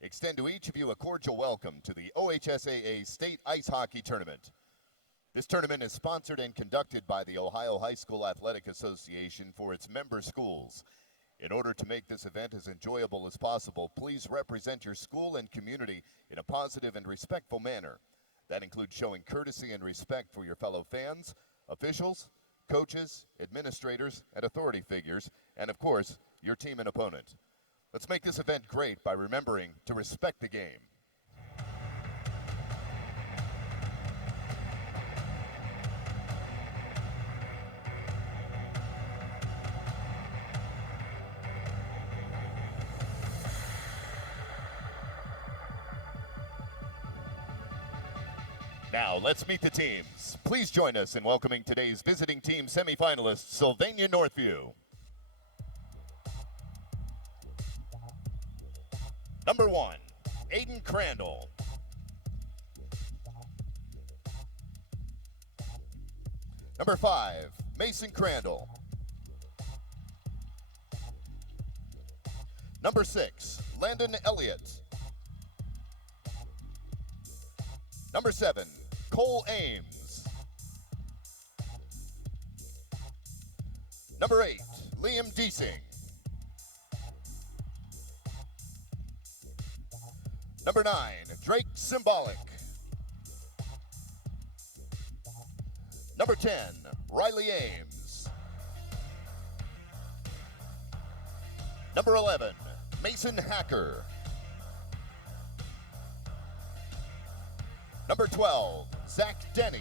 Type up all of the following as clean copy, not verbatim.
extend to each of you a cordial welcome to the OHSAA State Ice Hockey Tournament. This tournament is sponsored and conducted by the Ohio High School Athletic Association for its member schools. In order to make this event as enjoyable as possible, please represent your school and community in a positive and respectful manner. That includes showing courtesy and respect for your fellow fans, officials, coaches, administrators, and authority figures, and of course, your team and opponent. Let's make this event great by remembering to respect the game. Now, let's meet the teams. Please join us in welcoming today's visiting team semifinalists, Sylvania Northview. Number 1, Aiden Crandall. Number 5, Mason Crandall. Number 6, Landon Elliott. Number 7, Cole Ames. Number 8, Liam Deasing. Number 9, Drake Symbolic. Number 10, Riley Ames. Number 11, Mason Hacker. Number 12, Zach Denny.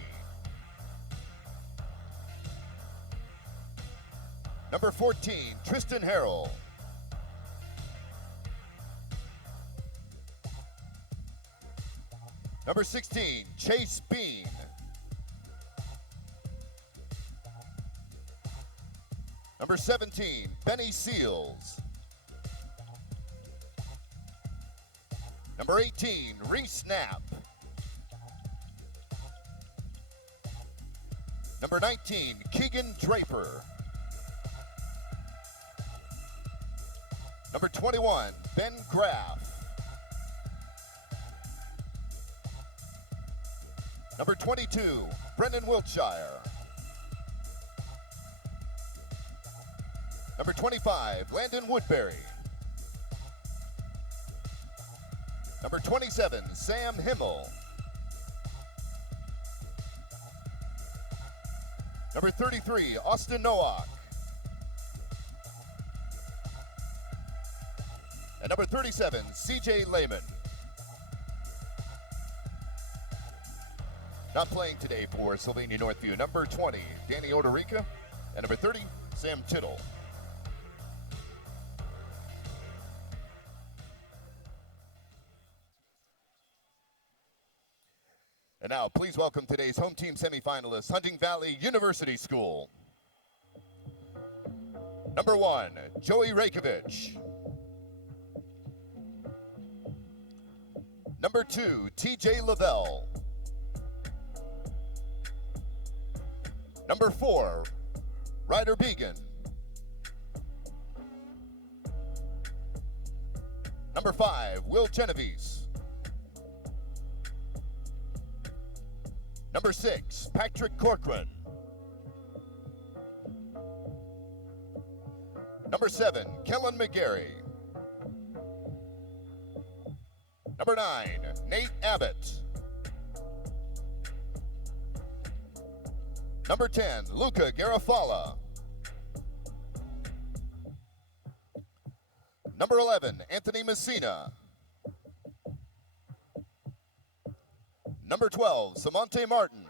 Number 14, Tristan Harrell. Number 16, Chase Bean. Number 17, Benny Seals. Number 18, Reese Knapp. Number 19, Keegan Draper. Number 21, Ben Graff. Number 22, Brendan Wiltshire. Number 25, Landon Woodbury. Number 27, Sam Himmel. Number 33, Austin Nowak. And number 37, CJ Lehman. Not playing today for Sylvania Northview, number 20, Danny Odorica, and number 30, Sam Tittle. And now, please welcome today's home team semifinalists, Hunting Valley University School. Number 1, Joey Rakovich. Number 2, TJ Lavelle. Number 4, Ryder Began. Number 5, Will Genovese. Number 6, Patrick Corcoran. Number 7, Kellen McGarry. Number 9, Nate Abbott. Number 10, Luca Garofala. Number 11, Anthony Messina. Number 12, Samonte Martin.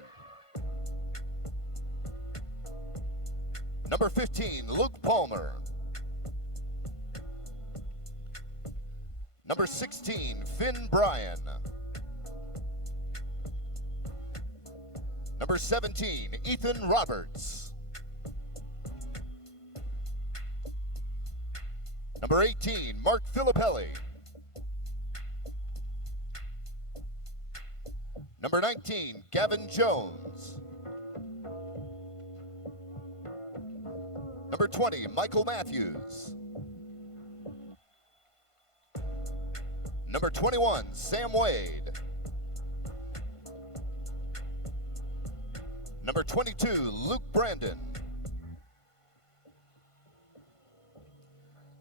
Number 15, Luke Palmer. Number 16, Finn Bryan. Number 17, Ethan Roberts. Number 18, Mark Filippelli. Number 19, Gavin Jones. Number 20, Michael Matthews. Number 21, Sam Wade. Number 22, Luke Brandon.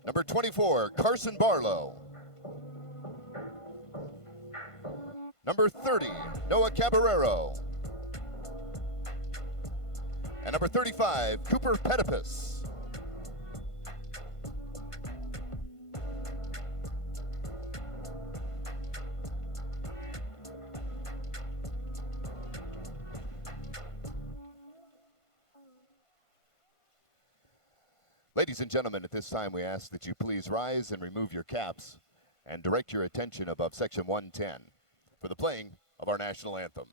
Number 24, Carson Barlow. Number 30, Noah Caballero. And number 35, Cooper Petipus. Ladies and gentlemen, at this time we ask that you please rise and remove your caps and direct your attention above Section 110 for the playing of our national anthem.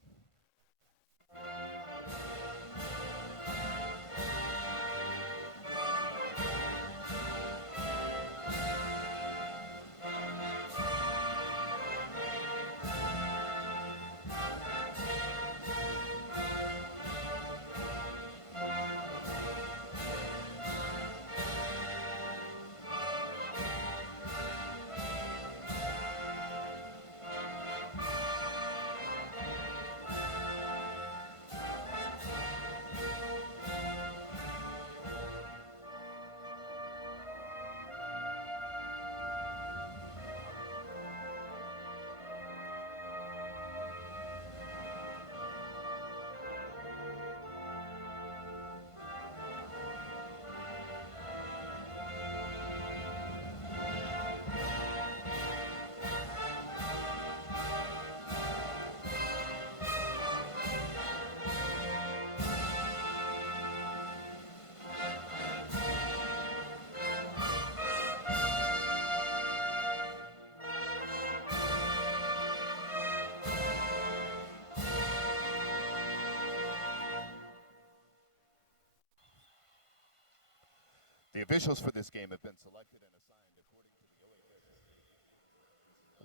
The officials for this game have been selected and assigned according to the OHSAA.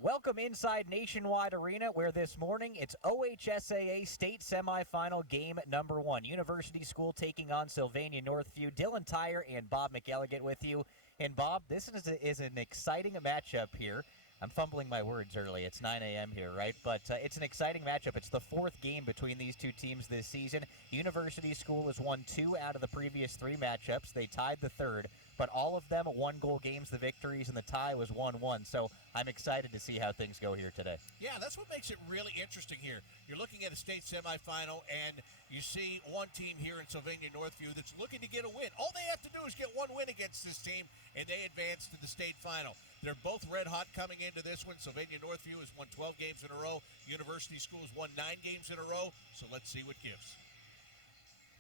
Welcome inside Nationwide Arena, where this morning it's OHSAA state semifinal game number 1. University School taking on Sylvania Northview. Dylan Tyre and Bob McElligott with you. And Bob, this is an exciting matchup here. I'm fumbling my words early. It's 9 a.m. here, right? But it's an exciting matchup. It's the 4th game between these two teams this season. University School has won 2 out of the previous 3 matchups. They tied the 3rd, but all of them 1-goal games, the victories, and the tie was 1-1. So I'm excited to see how things go here today. Yeah, that's what makes it really interesting here. You're looking at a state semifinal, and you see one team here in Sylvania Northview that's looking to get a win. All they have to do is get one win against this team, and they advance to the state final. They're both red hot coming into this one. Sylvania Northview has won 12 games in a row. University School has won 9 games in a row. So let's see what gives.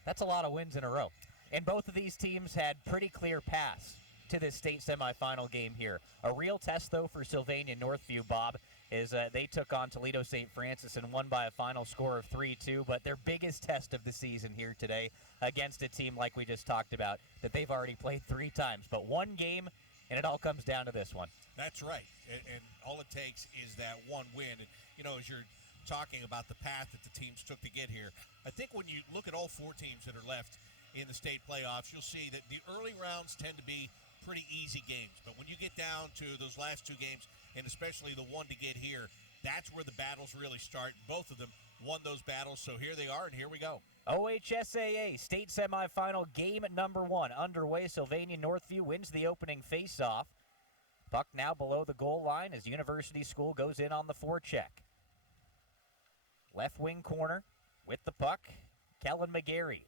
That's a lot of wins in a row. And both of these teams had pretty clear paths to this state semifinal game here. A real test, though, for Sylvania Northview, Bob, is they took on Toledo St. Francis and won by a final score of 3-2. But their biggest test of the season here today against a team like we just talked about that they've already played 3 times. But one game, and it all comes down to this one. That's right. And all it takes is that one win. And, you know, as you're talking about the path that the teams took to get here, I think when you look at all 4 teams that are left in the state playoffs, you'll see that the early rounds tend to be pretty easy games. But when you get down to those last 2 games, and especially the one to get here, that's where the battles really start. Both of them won those battles, so here they are, and here we go. OHSAA state semifinal game number 1 underway. Sylvania Northview wins the opening face-off. Puck now below the goal line as University School goes in on the forecheck. Left wing corner with the puck, Kellen McGarry.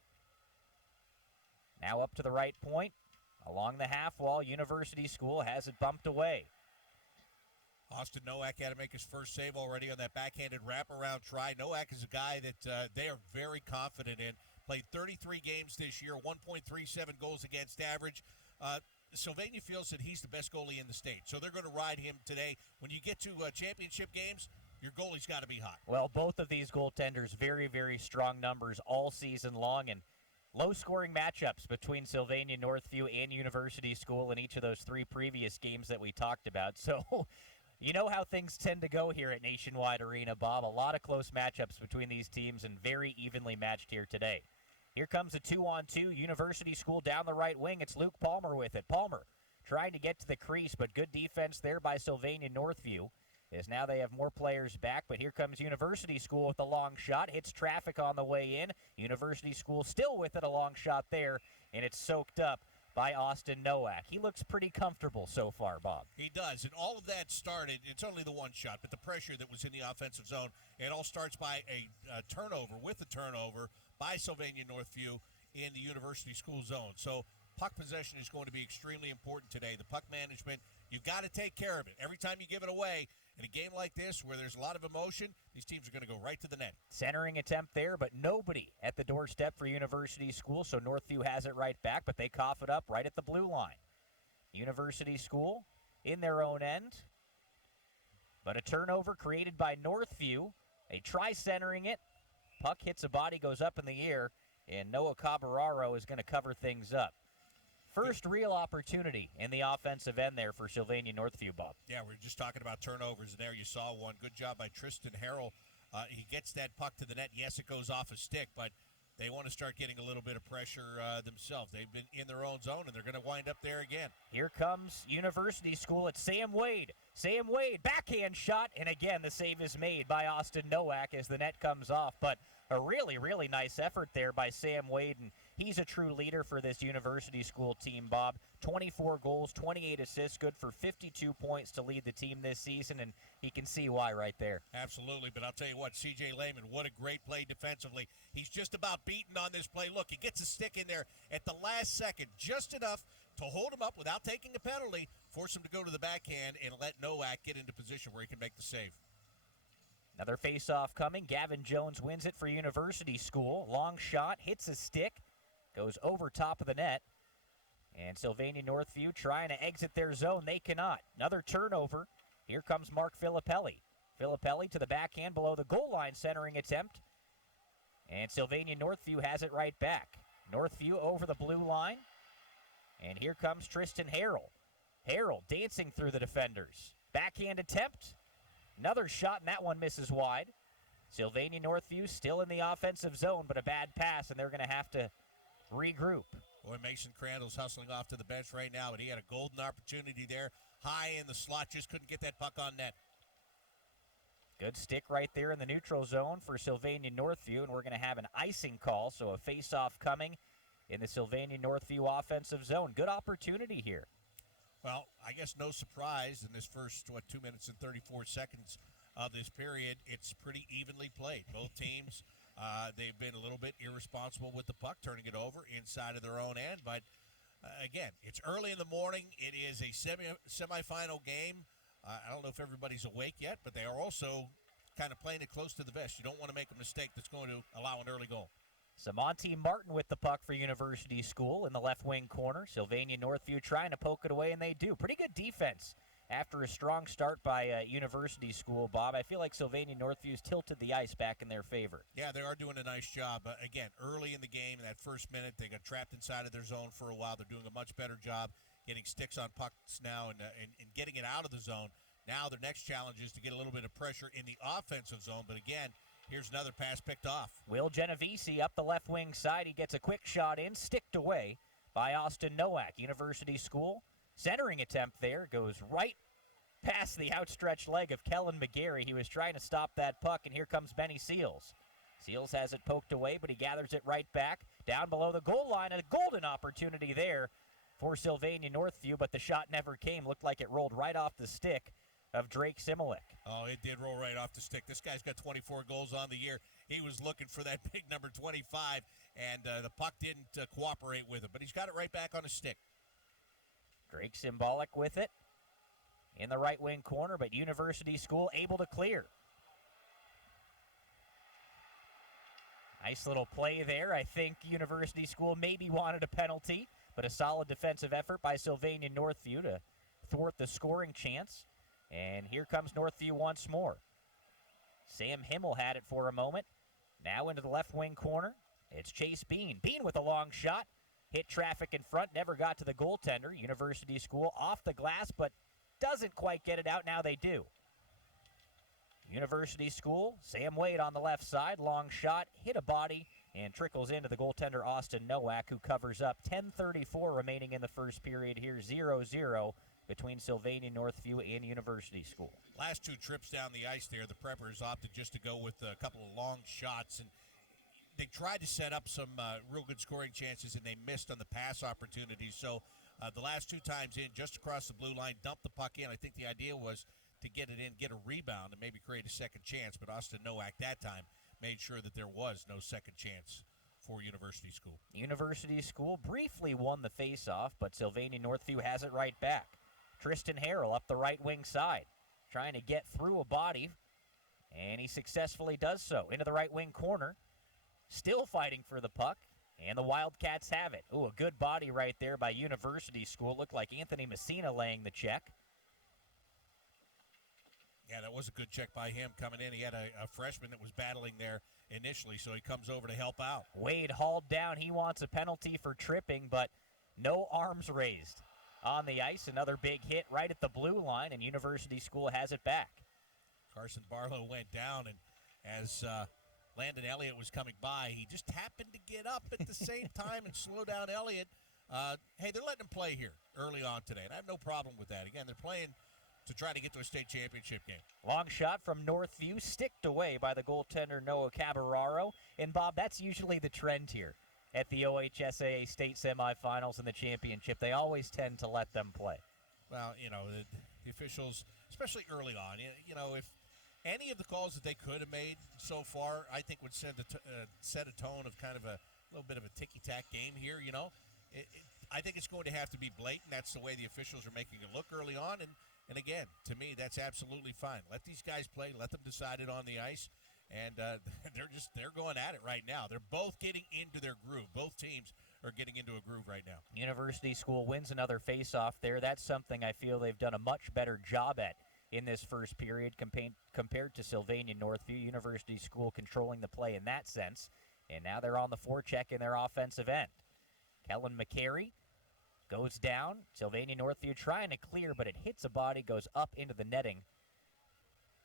Now up to the right point. Along the half wall, University School has it bumped away. Austin Nowak had to make his first save already on that backhanded wraparound try. Nowak is a guy that they are very confident in. Played 33 games this year, 1.37 goals against average. Sylvania feels that he's the best goalie in the state, so they're going to ride him today. When you get to championship games, your goalie's got to be hot. Well, both of these goaltenders, very, very strong numbers all season long, and low-scoring matchups between Sylvania Northview and University School in each of those 3 previous games that we talked about. So you know how things tend to go here at Nationwide Arena, Bob. A lot of close matchups between these teams and very evenly matched here today. Here comes a 2-on-2. University School down the right wing. It's Luke Palmer with it. Palmer trying to get to the crease, but good defense there by Sylvania Northview. as now they have more players back, but here comes University School with the long shot. Hits traffic on the way in. University School still with it, a long shot there, and it's soaked up by Austin Nowak. He looks pretty comfortable so far, Bob. He does, and all of that started, it's only the one shot, but the pressure that was in the offensive zone, it all starts by a turnover, with a turnover by Sylvania Northview in the University School zone. So puck possession is going to be extremely important today. The puck management, you've got to take care of it. Every time you give it away, in a game like this where there's a lot of emotion, these teams are going to go right to the net. Centering attempt there, but nobody at the doorstep for University School, so Northview has it right back, but they cough it up right at the blue line. University School in their own end, but a turnover created by Northview. They try centering it. Puck hits a body, goes up in the air, and Noah Cabararo is going to cover things up. First real opportunity in the offensive end there for Sylvania Northview, Bob. Yeah, we were just talking about turnovers, and there you saw one. Good job by Tristan Harrell. He gets that puck to the net. Yes, it goes off a stick, but they want to start getting a little bit of pressure themselves. They've been in their own zone, and they're going to wind up there again. Here comes University School. It's Sam Wade. Sam Wade, backhand shot, and again the save is made by Austin Nowak as the net comes off. But a really, really nice effort there by Sam Wade, and he's a true leader for this University School team, Bob. 24 goals, 28 assists, good for 52 points to lead the team this season, and he can see why right there. Absolutely, but I'll tell you what, C.J. Lehman, what a great play defensively. He's just about beaten on this play. Look, he gets a stick in there at the last second, just enough to hold him up without taking a penalty, force him to go to the backhand, and let Nowak get into position where he can make the save. Another face-off coming. Gavin Jones wins it for University School. Long shot, hits a stick, goes over top of the net. And Sylvania Northview trying to exit their zone. They cannot. Another turnover. Here comes Mark Filippelli. Filippelli to the backhand below the goal line, centering attempt. And Sylvania Northview has it right back. Northview over the blue line. And here comes Tristan Harrell. Harrell dancing through the defenders. Backhand attempt. Another shot, and that one misses wide. Sylvania Northview still in the offensive zone, but a bad pass, and they're going to have to regroup. Boy, Mason Crandall's hustling off to the bench right now, but he had a golden opportunity there. High in the slot, just couldn't get that puck on net. Good stick right there in the neutral zone for Sylvania Northview, and we're going to have an icing call, so a face-off coming in the Sylvania Northview offensive zone. Good opportunity here. Well, I guess no surprise in this first, 2 minutes and 34 seconds of this period, it's pretty evenly played. Both teams, they've been a little bit irresponsible with the puck, turning it over inside of their own end. But, again, it's early in the morning. It is a semifinal game. I don't know if everybody's awake yet, but they are also kind of playing it close to the vest. You don't want to make a mistake that's going to allow an early goal. Samonte Martin with the puck for University School in the left wing corner. Sylvania Northview trying to poke it away, and they do. Pretty good defense after a strong start by University School, Bob. I feel like Sylvania Northview's tilted the ice back in their favor. Yeah, they are doing a nice job. Again, early in the game, in that first minute, they got trapped inside of their zone for a while. They're doing a much better job getting sticks on pucks now and getting it out of the zone. Now their next challenge is to get a little bit of pressure in the offensive zone, but again, here's another pass picked off. Will Genovese up the left wing side. He gets a quick shot in, sticked away by Austin Nowak. University School centering attempt there. Goes right past the outstretched leg of Kellen McGarry. He was trying to stop that puck, and here comes Benny Seals. Seals has it poked away, but he gathers it right back. Down below the goal line, a golden opportunity there for Sylvania Northview, but the shot never came. Looked like it rolled right off the stick of Drake Simolik. Oh, it did roll right off the stick. This guy's got 24 goals on the year. He was looking for that big number 25, and the puck didn't cooperate with him, but he's got it right back on his stick. Drake Symbolic with it in the right wing corner, but University School able to clear. Nice little play there. I think University School maybe wanted a penalty, but a solid defensive effort by Sylvania Northview to thwart the scoring chance. And here comes Northview once more. Sam Himmel had it for a moment. Now into the left wing corner. It's Chase Bean. Bean with a long shot. Hit traffic in front. Never got to the goaltender. University School off the glass, but doesn't quite get it out. Now they do. University School. Sam Wade on the left side. Long shot. Hit a body and trickles into the goaltender Austin Nowak, who covers up. 10:34 remaining in the first period here. 0-0 between Sylvania Northview and University School. Last two trips down the ice there, the Preppers opted just to go with a couple of long shots, and they tried to set up some real good scoring chances, and they missed on the pass opportunities. So the last two times in, just across the blue line, dumped the puck in. I think the idea was to get it in, get a rebound, and maybe create a second chance. But Austin Nowak that time made sure that there was no second chance for University School. University School briefly won the faceoff, but Sylvania Northview has it right back. Tristan Harrell up the right wing side, trying to get through a body, and he successfully does so. Into the right wing corner, still fighting for the puck, and the Wildcats have it. Ooh, a good body right there by University School. Looked like Anthony Messina laying the check. Yeah, that was a good check by him coming in. He had a freshman that was battling there initially, so he comes over to help out. Wade hauled down. He wants a penalty for tripping, but no arms raised on the ice. Another big hit right at the blue line, and University School has it back. Carson Barlow went down, and as Landon Elliott was coming by, he just happened to get up at the same time and slow down Elliott. Hey, they're letting him play here early on today, and I have no problem with that. Again, they're playing to try to get to a state championship game. Long shot from Northview, sticked away by the goaltender Noah Cabararo. And, Bob, that's usually the trend here at the OHSAA state semifinals and the championship. They always tend to let them play. Well, the officials, especially early on, if any of the calls that they could have made so far, I think would set a tone of kind of a little bit of a ticky-tack game here, I think it's going to have to be blatant. That's the way the officials are making it look early on, and again, to me, that's absolutely fine. Let these guys play. Let them decide it on the ice. And they're going at it right now. They're both getting into their groove. Both teams are getting into a groove right now. University School wins another faceoff there. That's something I feel they've done a much better job at in this first period compared to Sylvania Northview. University School controlling the play in that sense. And now they're on the forecheck in their offensive end. Kellen McCary goes down. Sylvania Northview trying to clear, but it hits a body, goes up into the netting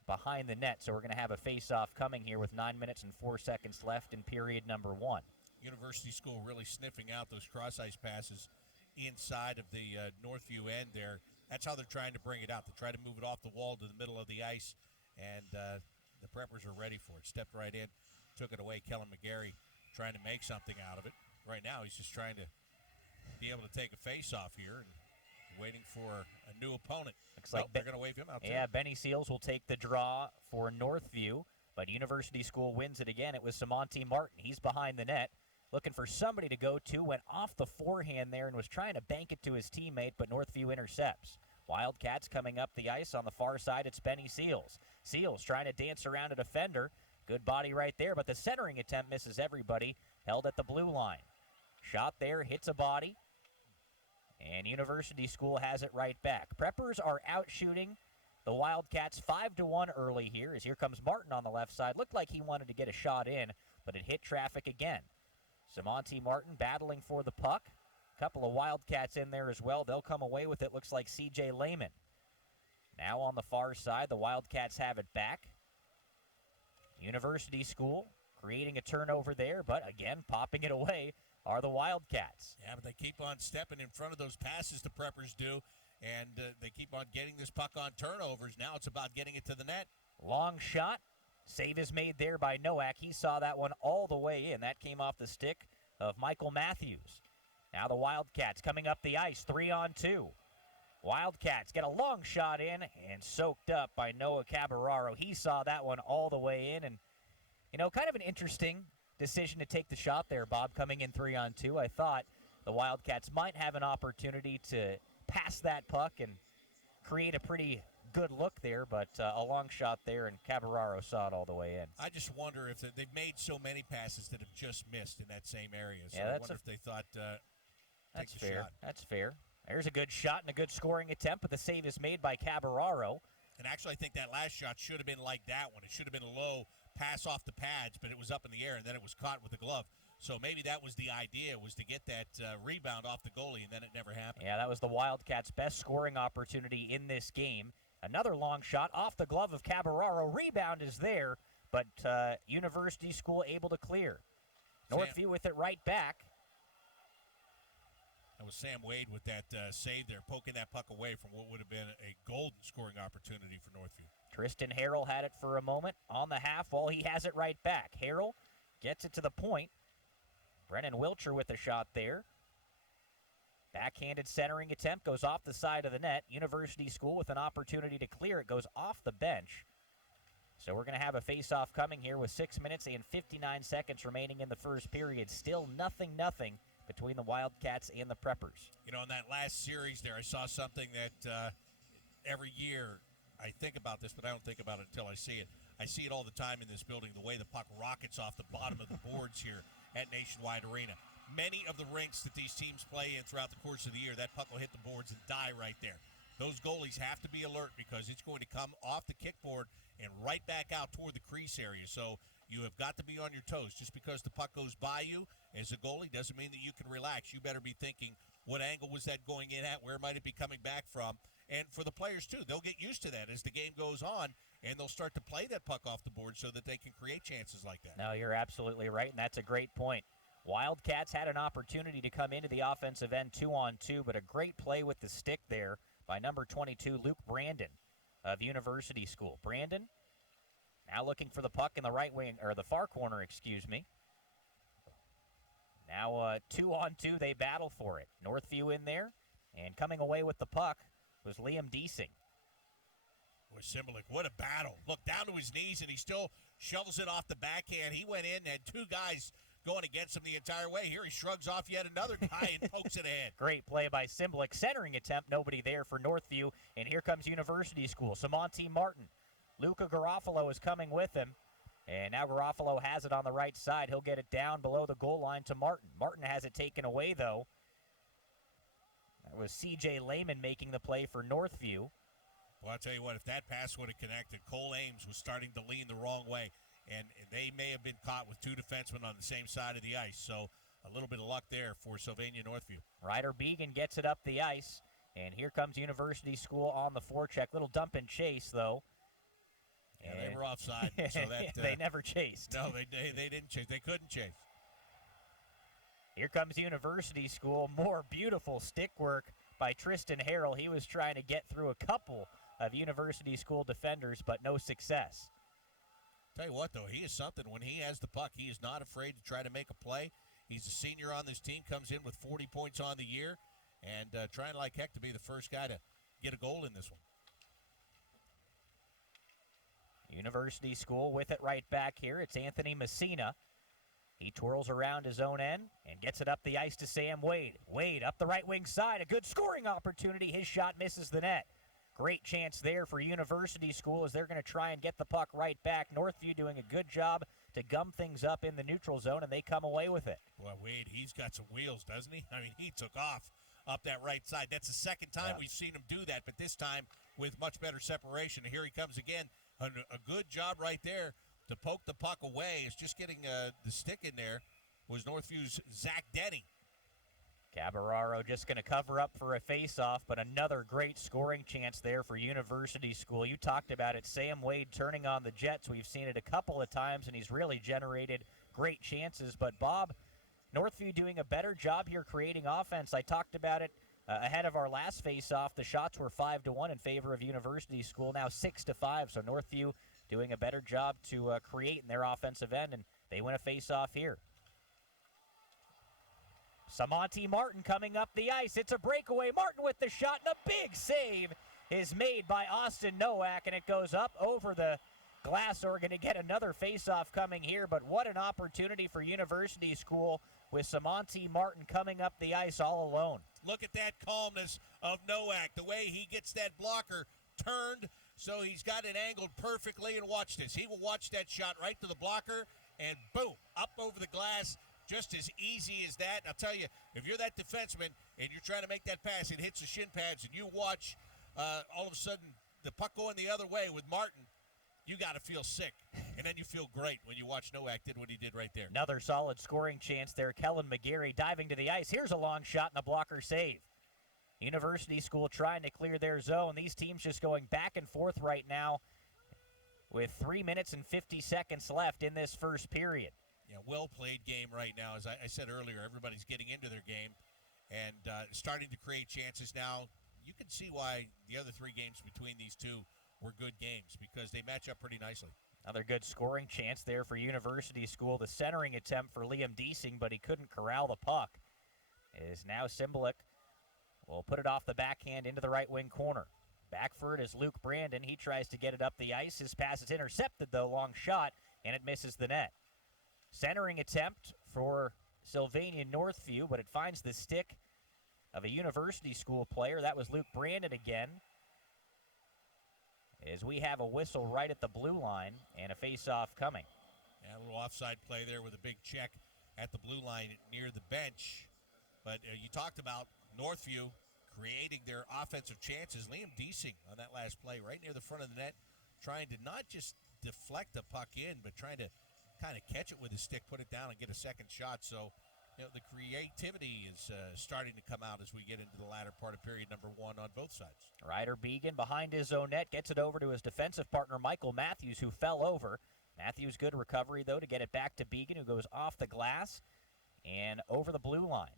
behind the net. So we're going to have a face-off coming here with 9 minutes and 4 seconds left in period number 1. University School really sniffing out those cross-ice passes inside of the Northview end there. That's how they're trying to bring it out. They try to move it off the wall to the middle of the ice, and the Preppers are ready for it. Stepped right in, took it away. Kellen McGarry trying to make something out of it. Right now he's just trying to be able to take a face-off here and waiting for a new opponent. Looks like they're going to wave him out there. Yeah, Benny Seals will take the draw for Northview, but University School wins it again. It was Samonte Martin. He's behind the net, looking for somebody to go to, went off the forehand there and was trying to bank it to his teammate, but Northview intercepts. Wildcats coming up the ice on the far side. It's Benny Seals. Seals trying to dance around a defender. Good body right there, but the centering attempt misses everybody, held at the blue line. Shot there, hits a body. And University School has it right back. Preppers are out shooting the Wildcats 5-1 early here, as here comes Martin on the left side. Looked like he wanted to get a shot in, but it hit traffic again. Samonte Martin battling for the puck. A couple of Wildcats in there as well. They'll come away with it. Looks like C.J. Lehman. Now on the far side, the Wildcats have it back. University School creating a turnover there, but again, popping it away are the Wildcats. Yeah, but they keep on stepping in front of those passes the Preppers do, and they keep on getting this puck on turnovers. Now it's about getting it to the net. Long shot. Save is made there by Nowak. He saw that one all the way in. That came off the stick of Michael Matthews. Now the Wildcats coming up the ice, 3-on-2. Wildcats get a long shot in and soaked up by Noah Cabararo. He saw that one all the way in, and, kind of an interesting decision to take the shot there, Bob, coming in 3-on-2. I thought the Wildcats might have an opportunity to pass that puck and create a pretty good look there, but a long shot there, and Cabararo saw it all the way in. I just wonder if they've made so many passes that have just missed in that same area. So Yeah, I wonder if they thought, That's take the fair. shot. That's fair. There's a good shot and a good scoring attempt, but the save is made by Cabararo. And actually, I think that last shot should have been like that one. It should have been a low pass off the pads, but it was up in the air, and then it was caught with the glove. So maybe that was the idea, was to get that rebound off the goalie, and then it never happened. Yeah, that was the Wildcats' best scoring opportunity in this game. Another long shot off the glove of Cabararo. Rebound is there, but University School able to clear. Northview with it right back. That was Sam Wade with that save there, poking that puck away from what would have been a golden scoring opportunity for Northview. Tristan Harrell had it for a moment on the half wall. He has it right back. Harrell gets it to the point. Brennan Wilcher with a shot there. Backhanded centering attempt goes off the side of the net. University School with an opportunity to clear it goes off the bench. So we're going to have a face-off coming here with 6 minutes and 59 seconds remaining in the first period. Still nothing between the Wildcats and the Preppers. You know, in that last series there, I saw something that every year I think about this, but I don't think about it until I see it. I see it all the time in this building, the way the puck rockets off the bottom of the boards here at Nationwide Arena. Many of the rinks that these teams play in throughout the course of the year, that puck will hit the boards and die right there. Those goalies have to be alert because it's going to come off the kickboard and right back out toward the crease area. So you have got to be on your toes. Just because the puck goes by you as a goalie doesn't mean that you can relax. You better be thinking, what angle was that going in at? Where might it be coming back from? And for the players, too, they'll get used to that as the game goes on, and they'll start to play that puck off the board so that they can create chances like that. No, you're absolutely right, and that's a great point. Wildcats had an opportunity to come into the offensive end 2-on-2, but a great play with the stick there by number 22, Luke Brandon of University School. Brandon now looking for the puck in the right wing, or the far corner, excuse me. Now 2-on-2, they battle for it. Northview in there, and coming away with the puck was Liam Deasing. Boy, Simblick, what a battle. Look, down to his knees, and he still shovels it off the backhand. He went in, had two guys going against him the entire way. Here he shrugs off yet another guy and pokes it ahead. Great play by Simblick. Centering attempt, nobody there for Northview, and here comes University School. Samonte Martin. Luca Garofalo is coming with him, and now Garofalo has it on the right side. He'll get it down below the goal line to Martin. Martin has it taken away, though. That was C.J. Lehman making the play for Northview. Well, I'll tell you what, if that pass would have connected, Cole Ames was starting to lean the wrong way, and they may have been caught with two defensemen on the same side of the ice. So a little bit of luck there for Sylvania Northview. Ryder Began gets it up the ice, and here comes University School on the forecheck. Little dump and chase, though. Yeah, they were offside, so that they never chased. No, they didn't chase. They couldn't chase. Here comes University School. More beautiful stick work by Tristan Harrell. He was trying to get through a couple of University School defenders, but no success. Tell you what, though, he is something. When he has the puck, he is not afraid to try to make a play. He's a senior on this team, comes in with 40 points on the year, and trying like heck to be the first guy to get a goal in this one. University School with it right back here. It's Anthony Messina. He twirls around his own end and gets it up the ice to Sam Wade. Wade up the right wing side. A good scoring opportunity. His shot misses the net. Great chance there for University School as they're going to try and get the puck right back. Northview doing a good job to gum things up in the neutral zone, and they come away with it. Boy, Wade, he's got some wheels, doesn't he? I mean, he took off up that right side. That's the second time we've seen him do that, but this time with much better separation. And here he comes again. A good job right there to poke the puck away. It's just getting the stick in there was Northview's Zach Denny. Cabararo just going to cover up for a face-off, but another great scoring chance there for University School. You talked about it, Sam Wade turning on the Jets. We've seen it a couple of times, and he's really generated great chances. But, Bob, Northview doing a better job here creating offense. I talked about it ahead of our last face-off. The shots were 5-1 in favor of University School, now 6-5. So Northview doing a better job to create in their offensive end, and they win a face-off here. Samonte Martin coming up the ice. It's a breakaway. Martin with the shot, and a big save is made by Austin Nowak, and it goes up over the glass. So we're going to get another face-off coming here, but what an opportunity for University School with Samonte Martin coming up the ice all alone. Look at that calmness of Nowak, the way he gets that blocker turned so he's got it angled perfectly, and watch this. He will watch that shot right to the blocker, and boom, up over the glass. Just as easy as that. I'll tell you, if you're that defenseman and you're trying to make that pass, it hits the shin pads, and you watch all of a sudden the puck going the other way with Martin, you got to feel sick. And then you feel great when you watch Nowak did what he did right there. Another solid scoring chance there. Kellen McGarry diving to the ice. Here's a long shot and a blocker save. University School trying to clear their zone. These teams just going back and forth right now with 3 minutes and 50 seconds left in this first period. Yeah, well-played game right now. As I said earlier, everybody's getting into their game. and starting to create chances now. You can see why the other 3 games between these two were good games because they match up pretty nicely. Another good scoring chance there for University School. The centering attempt for Liam Deasing, but he couldn't corral the puck. It is now Simbulik will put it off the backhand into the right wing corner. Back for it is Luke Brandon. He tries to get it up the ice. His pass is intercepted, though. Long shot, and it misses the net. Centering attempt for Sylvania Northview, but it finds the stick of a University School player. That was Luke Brandon again. As we have a whistle right at the blue line and a face-off coming. Yeah, a little offside play there with a big check at the blue line near the bench. But you talked about Northview creating their offensive chances. Liam Deasing on that last play right near the front of the net, trying to not just deflect the puck in, but trying to kind of catch it with his stick, put it down, and get a second shot. So, the creativity is starting to come out as we get into the latter part of period number 1 on both sides. Ryder Began behind his own net gets it over to his defensive partner, Michael Matthews, who fell over. Matthews, good recovery, though, to get it back to Began, who goes off the glass and over the blue line.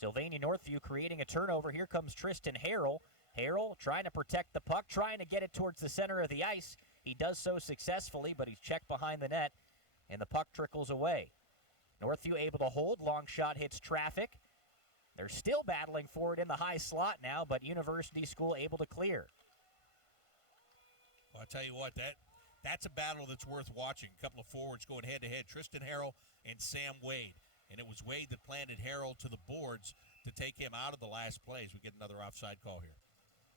Sylvania Northview creating a turnover. Here comes Tristan Harrell. Harrell trying to protect the puck, trying to get it towards the center of the ice. He does so successfully, but he's checked behind the net, and the puck trickles away. Northview able to hold. Long shot hits traffic. They're still battling for it in the high slot now, but University School able to clear. Well, I'll tell you what, that's a battle that's worth watching. A couple of forwards going head-to-head, Tristan Harrell and Sam Wade. And it was Wade that planted Harrell to the boards to take him out of the last plays. We get another offside call here.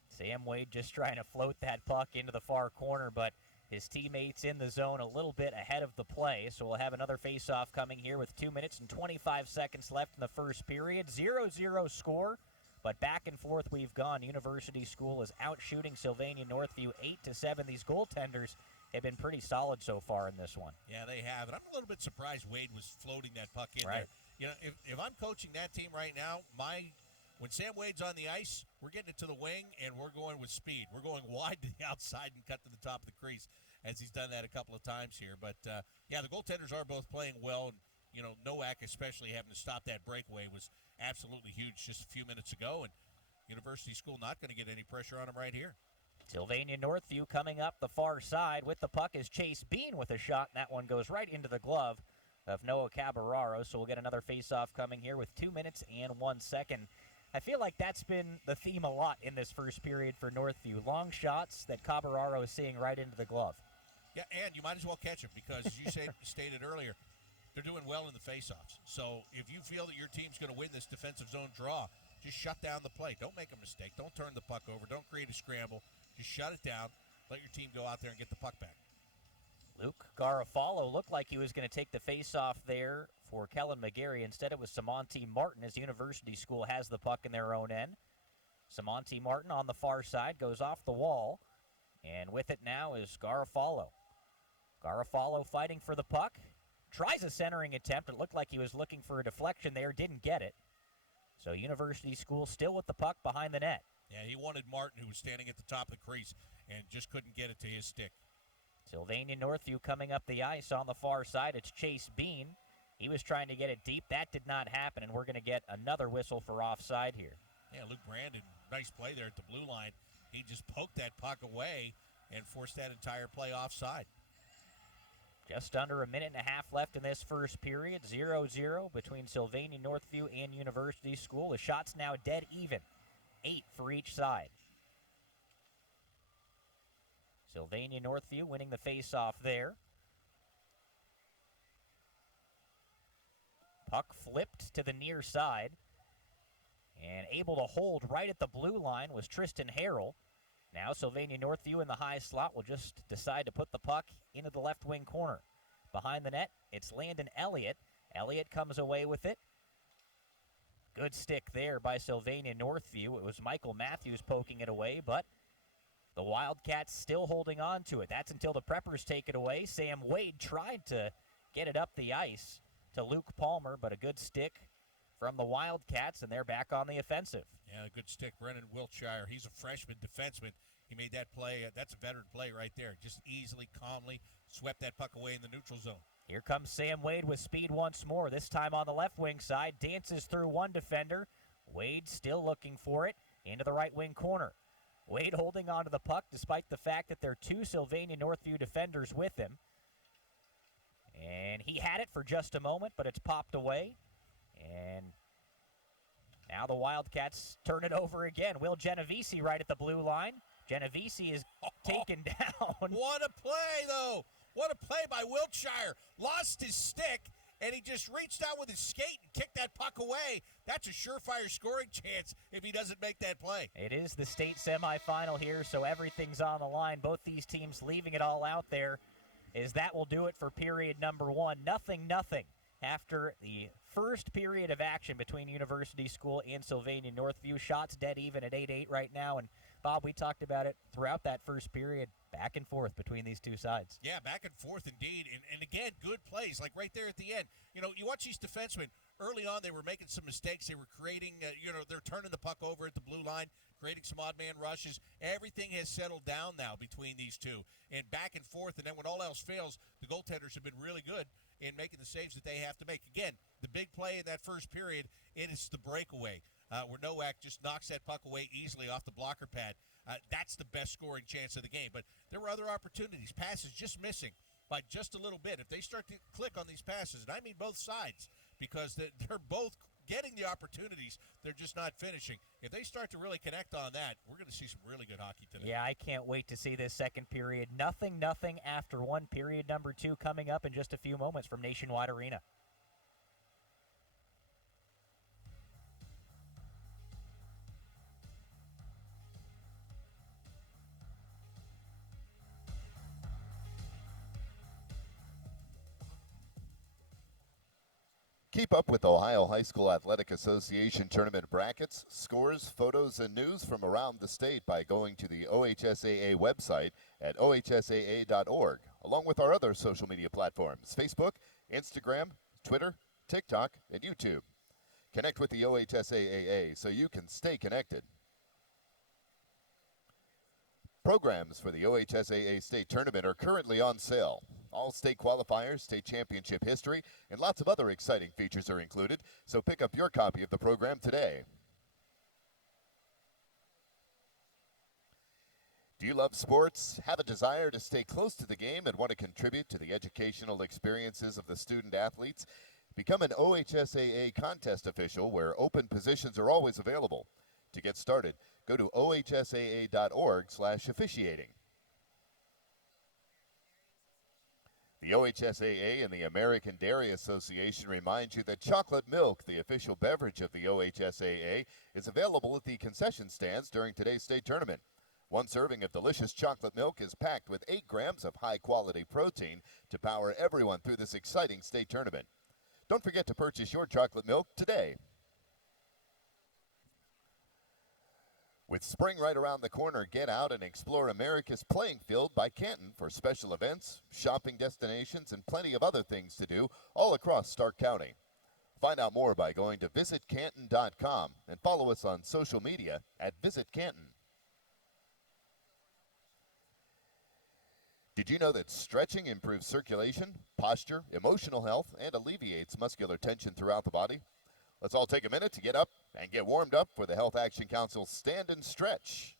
Sam Wade just trying to float that puck into the far corner, but his teammates in the zone a little bit ahead of the play. So we'll have another face-off coming here with 2 minutes and 25 seconds left in the first period. 0-0 score, but back and forth we've gone. University School is out shooting Sylvania Northview 8-7. These goaltenders have been pretty solid so far in this one. Yeah, they have. And I'm a little bit surprised Wade was floating that puck in right there. If I'm coaching that team right now, when Sam Wade's on the ice, we're getting it to the wing, and we're going with speed. We're going wide to the outside and cut to the top of the crease, as he's done that a couple of times here. But, the goaltenders are both playing well. And, Nowak especially having to stop that breakaway was absolutely huge just a few minutes ago. And University School not going to get any pressure on him right here. Sylvania Northview coming up the far side with the puck is Chase Bean with a shot, and that one goes right into the glove of Noah Caballero. So we'll get another face-off coming here with 2 minutes and 1 second. I feel like that's been the theme a lot in this first period for Northview. Long shots that Caballero is seeing right into the glove. Yeah, and you might as well catch them because, as you stated earlier, they're doing well in the faceoffs. So if you feel that your team's going to win this defensive zone draw, just shut down the play. Don't make a mistake. Don't turn the puck over. Don't create a scramble. Just shut it down. Let your team go out there and get the puck back. Luke Garofalo looked like he was going to take the face-off there for Kellen McGarry. Instead, it was Samonte Martin as University School has the puck in their own end. Samonte Martin on the far side goes off the wall, and with it now is Garofalo. Garofalo fighting for the puck. Tries a centering attempt. It looked like he was looking for a deflection there. Didn't get it. So University School still with the puck behind the net. Yeah, he wanted Martin, who was standing at the top of the crease, and just couldn't get it to his stick. Sylvania Northview coming up the ice on the far side. It's Chase Bean. He was trying to get it deep. That did not happen, and we're going to get another whistle for offside here. Yeah, Luke Brandon, nice play there at the blue line. He just poked that puck away and forced that entire play offside. Just under a minute and a half left in this first period. 0-0 between Sylvania Northview and University School. The shot's now dead even. 8 for each side. Sylvania Northview winning the face-off there. Puck flipped to the near side. And able to hold right at the blue line was Tristan Harrell. Now Sylvania Northview in the high slot will just decide to put the puck into the left wing corner. Behind the net, it's Landon Elliott. Elliott comes away with it. Good stick there by Sylvania Northview. It was Michael Matthews poking it away, but the Wildcats still holding on to it. That's until the Preppers take it away. Sam Wade tried to get it up the ice to Luke Palmer, but a good stick from the Wildcats, and they're back on the offensive. Yeah, a good stick. Brennan Wiltshire, he's a freshman defenseman. He made that play. That's a veteran play right there. Just easily, calmly swept that puck away in the neutral zone. Here comes Sam Wade with speed once more, this time on the left wing side. Dances through one defender, Wade still looking for it into the right wing corner. Wade holding onto the puck despite the fact that there are two Sylvania Northview defenders with him. And he had it for just a moment, but it's popped away. And now the Wildcats turn it over again. Will Genovese right at the blue line. Genovese is taken down. What a play, though. What a play by Wiltshire. Lost his stick, and he just reached out with his skate and kicked that puck away. That's a surefire scoring chance if he doesn't make that play. It is the state semifinal here, so everything's on the line. Both these teams leaving it all out there, as that will do it for period number one. 0-0 after the first period of action between University School and Sylvania Northview. Shots dead even at 8-8 right now. And Bob, we talked about it throughout that first period, back and forth between these two sides. Yeah, back and forth indeed. And again, good plays, like right there at the end. You know, you watch these defensemen. Early on, they were making some mistakes. They were creating, they're turning the puck over at the blue line, creating some odd man rushes. Everything has settled down now between these two. And back and forth, and then when all else fails, the goaltenders have been really good in making the saves that they have to make. Again, the big play in that first period, it is the breakaway, where Nowak just knocks that puck away easily off the blocker pad. That's the best scoring chance of the game. But there were other opportunities. Passes just missing by just a little bit. If they start to click on these passes, and I mean both sides, because they're both getting the opportunities, they're just not finishing. If they start to really connect on that, we're going to see some really good hockey today. Yeah, I can't wait to see this second period. 0-0 after one. Period number two coming up in just a few moments from Nationwide Arena. Keep up with Ohio High School Athletic Association tournament brackets, scores, photos, and news from around the state by going to the OHSAA website at ohsaa.org, along with our other social media platforms, Facebook, Instagram, Twitter, TikTok, and YouTube. Connect with the OHSAA so you can stay connected. Programs for the OHSAA State Tournament are currently on sale. All state qualifiers, state championship history, and lots of other exciting features are included, so pick up your copy of the program today. Do you love sports, have a desire to stay close to the game, and want to contribute to the educational experiences of the student athletes? Become an OHSAA contest official where open positions are always available. To get started, go to ohsaa.org/officiating. The OHSAA and the American Dairy Association remind you that chocolate milk, the official beverage of the OHSAA, is available at the concession stands during today's state tournament. One serving of delicious chocolate milk is packed with 8 grams of high-quality protein to power everyone through this exciting state tournament. Don't forget to purchase your chocolate milk today. With spring right around the corner, get out and explore America's Playing Field by Canton for special events, shopping destinations, and plenty of other things to do all across Stark County. Find out more by going to visitcanton.com and follow us on social media at Visit Canton. Did you know that stretching improves circulation, posture, emotional health, and alleviates muscular tension throughout the body? Let's all take a minute to get up and get warmed up for the Health Action Council Stand and Stretch.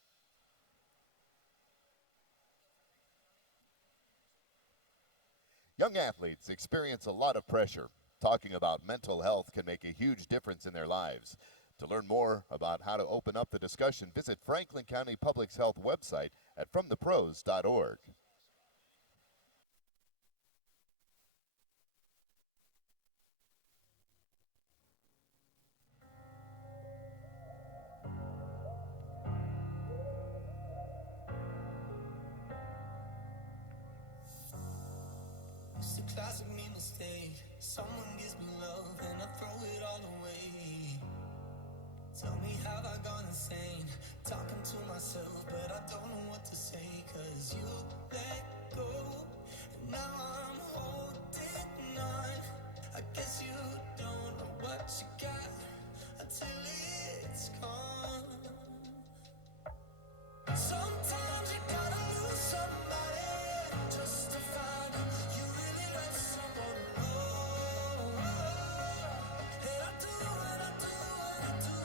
Young athletes experience a lot of pressure. Talking about mental health can make a huge difference in their lives. To learn more about how to open up the discussion, visit Franklin County Public's health website at fromthepros.org. It's a classic me mistake. Someone gives me love and I throw it all away. Tell me, have I gone insane? Talking to myself, but I don't know what to say. 'Cause you let go, and now I'm holding on. I guess you don't know what you got until it's gone. Sometimes you gotta lose somebody just to find you really let someone know. And I do, and I do, and I do,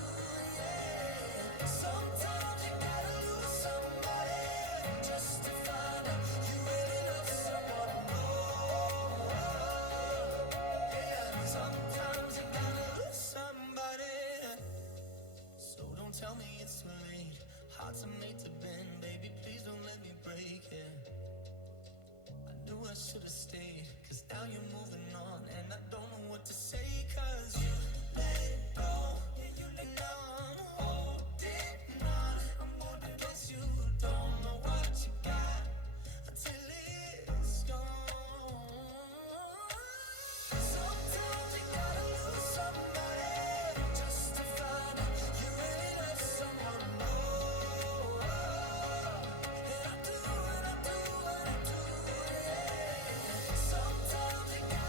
I should have stayed. Cause now you're moving on, and I don't know what to say. Cause you let go, and now I'm holding on. I guess you don't know what you got until it's gone. Sometimes you gotta lose somebody just to find out you really love someone more. And I do, yeah. Sometimes you gotta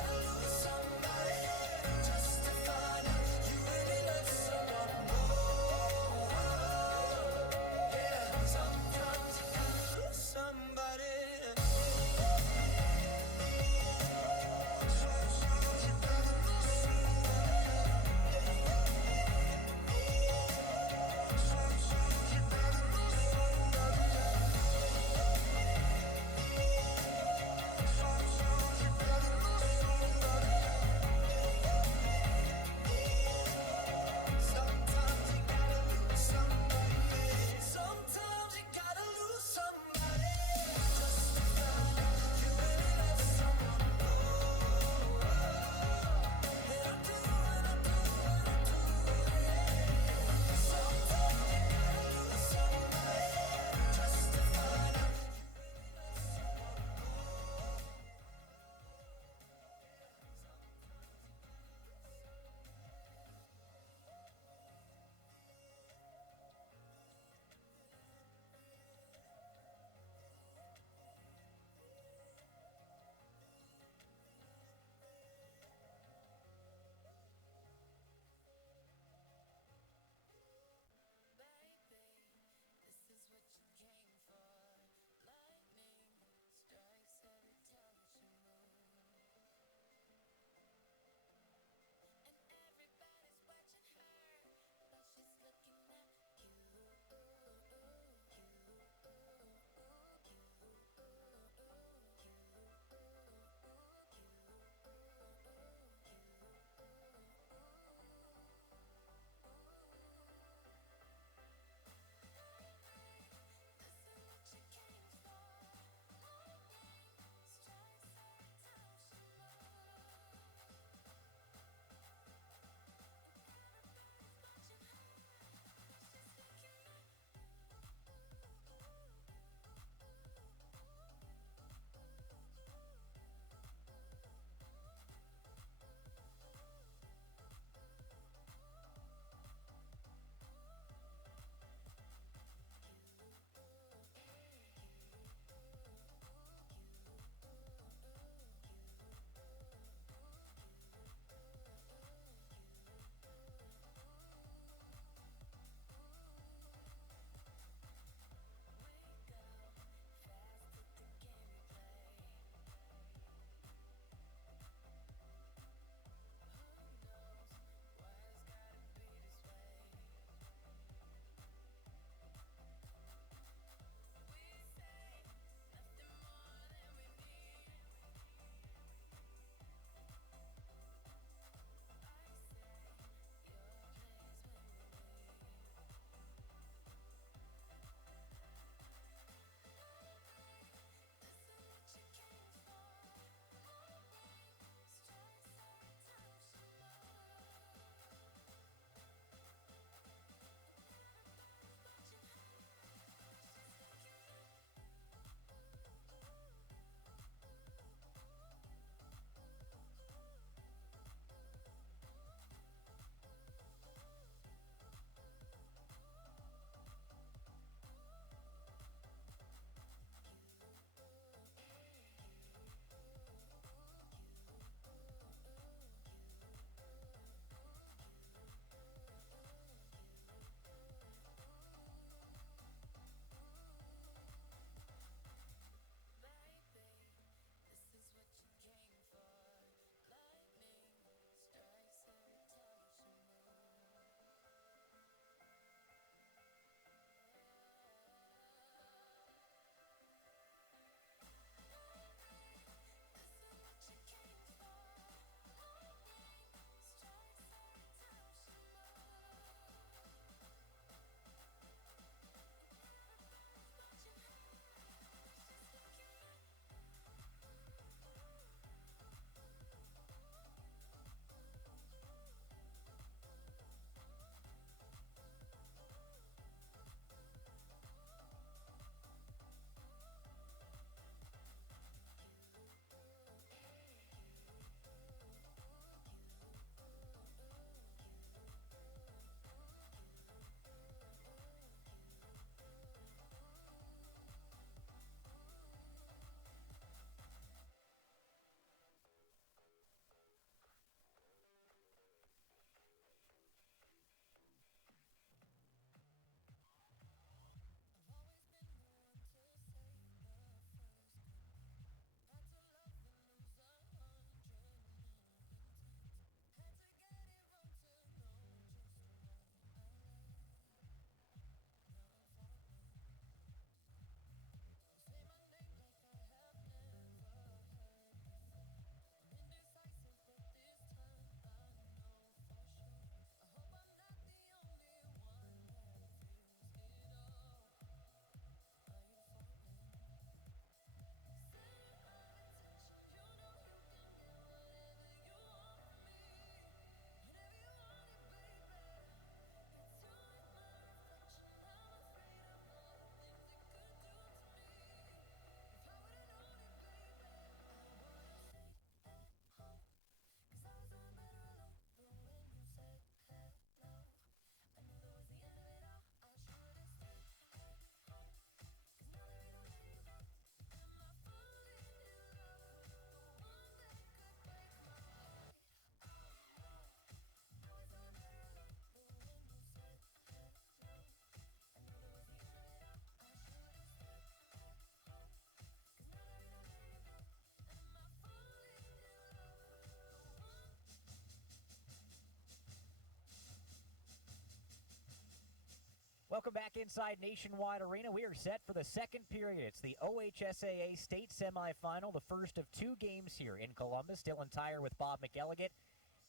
Welcome back inside Nationwide Arena. We are set for the second period. It's the OHSAA state semifinal, the first of two games here in Columbus. Dylan Tyre with Bob McElligott.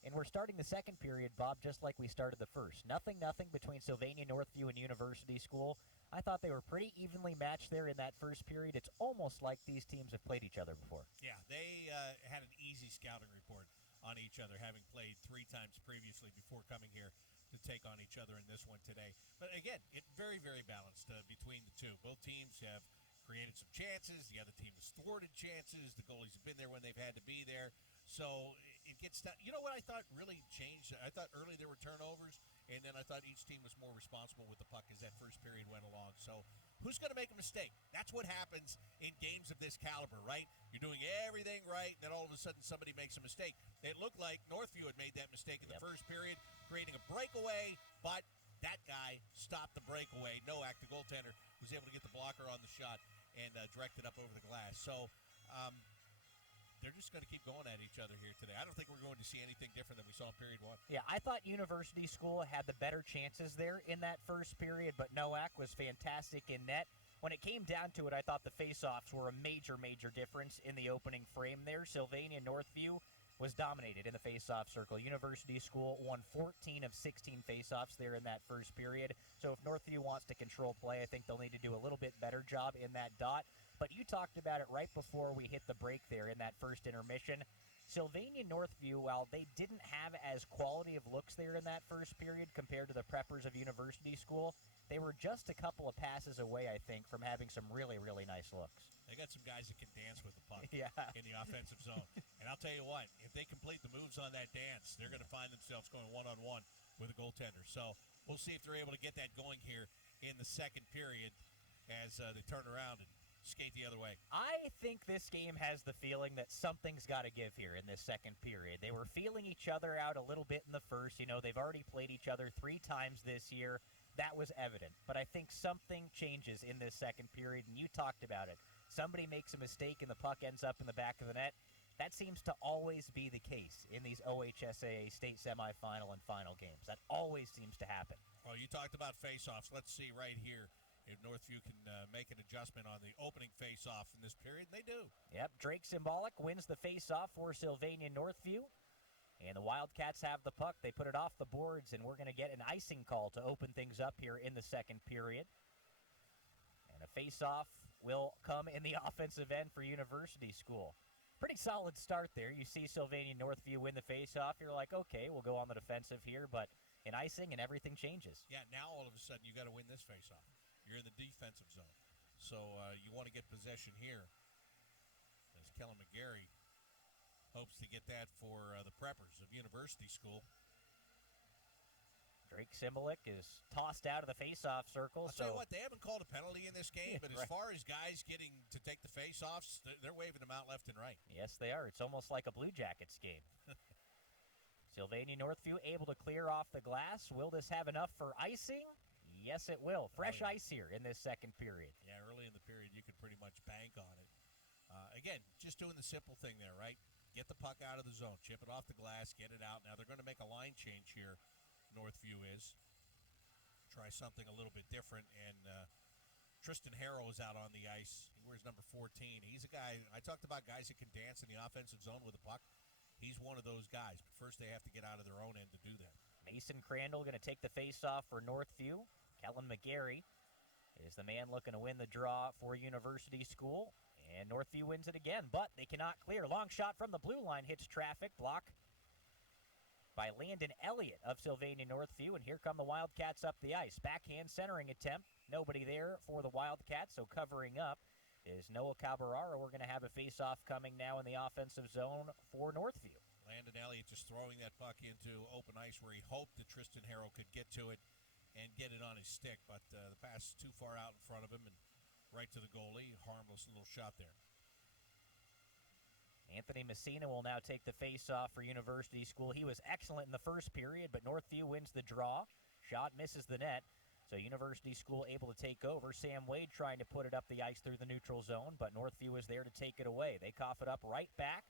And we're starting the second period, Bob, just like we started the first. Nothing between Sylvania Northview and University School. I thought they were pretty evenly matched there in that first period. It's almost like these teams have played each other before. Yeah, they had an easy scouting report on each other, having played 3 times previously before coming here to take on each other in this one today. But again, it very, very balanced between the two. Both teams have created some chances. The other team has thwarted chances. The goalies have been there when they've had to be there. So it gets down. You know what I thought really changed? I thought early there were turnovers, and then I thought each team was more responsible with the puck as that first period went along. So who's going to make a mistake? That's what happens in games of this caliber, right? You're doing everything right, and then all of a sudden somebody makes a mistake. It looked like Northview had made that mistake in the first period, creating a breakaway, but that guy stopped the breakaway. Nowak, the goaltender, was able to get the blocker on the shot and direct it up over the glass. So they're just going to keep going at each other here today. I don't think we're going to see anything different than we saw in period 1. Yeah, I thought University School had the better chances there in that first period, but Nowak was fantastic in net. When it came down to it, I thought the faceoffs were a major, major difference in the opening frame there. Sylvania Northview was dominated in the faceoff circle. University School won 14 of 16 faceoffs there in that first period. So if Northview wants to control play, I think they'll need to do a little bit better job in that dot. But you talked about it right before we hit the break there in that first intermission. Sylvania Northview, while they didn't have as quality of looks there in that first period compared to the preppers of University School, they were just a couple of passes away, I think, from having some really, really nice looks. They got some guys that can dance with the puck in the offensive zone. And I'll tell you what, if they complete the moves on that dance, they're going to find themselves going one-on-one with a goaltender. So we'll see if they're able to get that going here in the second period as they turn around and skate the other way. I think this game has the feeling that something's got to give here in this second period. They were feeling each other out a little bit in the first. You know, they've already played each other 3 times this year. That was evident. But I think something changes in this second period, and you talked about it. Somebody makes a mistake and the puck ends up in the back of the net. That seems to always be the case in these OHSAA state semifinal and final games. That always seems to happen. Well, you talked about face-offs. Let's see right here if Northview can make an adjustment on the opening face-off in this period. They do. Yep, Drake Symbolic wins the face-off for Sylvania Northview. And the Wildcats have the puck. They put it off the boards, and we're going to get an icing call to open things up here in the second period. And a face-off will come in the offensive end for University School. Pretty solid start there. You see Sylvania Northview win the face-off. You're like, okay, we'll go on the defensive here, but an icing and everything changes. Yeah, now all of a sudden you got to win this face-off. You're in the defensive zone. So you want to get possession here. As Kellen McGarry hopes to get that for the preppers of University School. Drake Symbolic is tossed out of the face-off circle. I'll tell you what, they haven't called a penalty in this game, but as far as guys getting to take the face-offs, they're waving them out left and right. Yes, they are. It's almost like a Blue Jackets game. Sylvania Northview able to clear off the glass. Will this have enough for icing? Yes, it will. Fresh ice here in this second period. Yeah, early in the period, you could pretty much bank on it. Again, just doing the simple thing there, right? Get the puck out of the zone, chip it off the glass, get it out. Now they're going to make a line change here, Northview is. Try something a little bit different, and Tristan Harrow is out on the ice. He wears number 14. He's a guy, I talked about guys that can dance in the offensive zone with the puck. He's one of those guys, but first they have to get out of their own end to do that. Mason Crandall going to take the face-off for Northview. Kellen McGarry is the man looking to win the draw for University School. And Northview wins it again, but they cannot clear. Long shot from the blue line hits traffic. Block by Landon Elliott of Sylvania Northview. And here come the Wildcats up the ice. Backhand centering attempt. Nobody there for the Wildcats, so covering up is Noah Cabararo. We're going to have a face-off coming now in the offensive zone for Northview. Landon Elliott just throwing that puck into open ice where he hoped that Tristan Harrow could get to it and get it on his stick, but the pass is too far out in front of him and right to the goalie. Harmless little shot there. Anthony Messina will now take the face-off for University School. He was excellent in the first period, but Northview wins the draw. Shot misses the net, so University School able to take over. Sam Wade trying to put it up the ice through the neutral zone, but Northview is there to take it away. They cough it up right back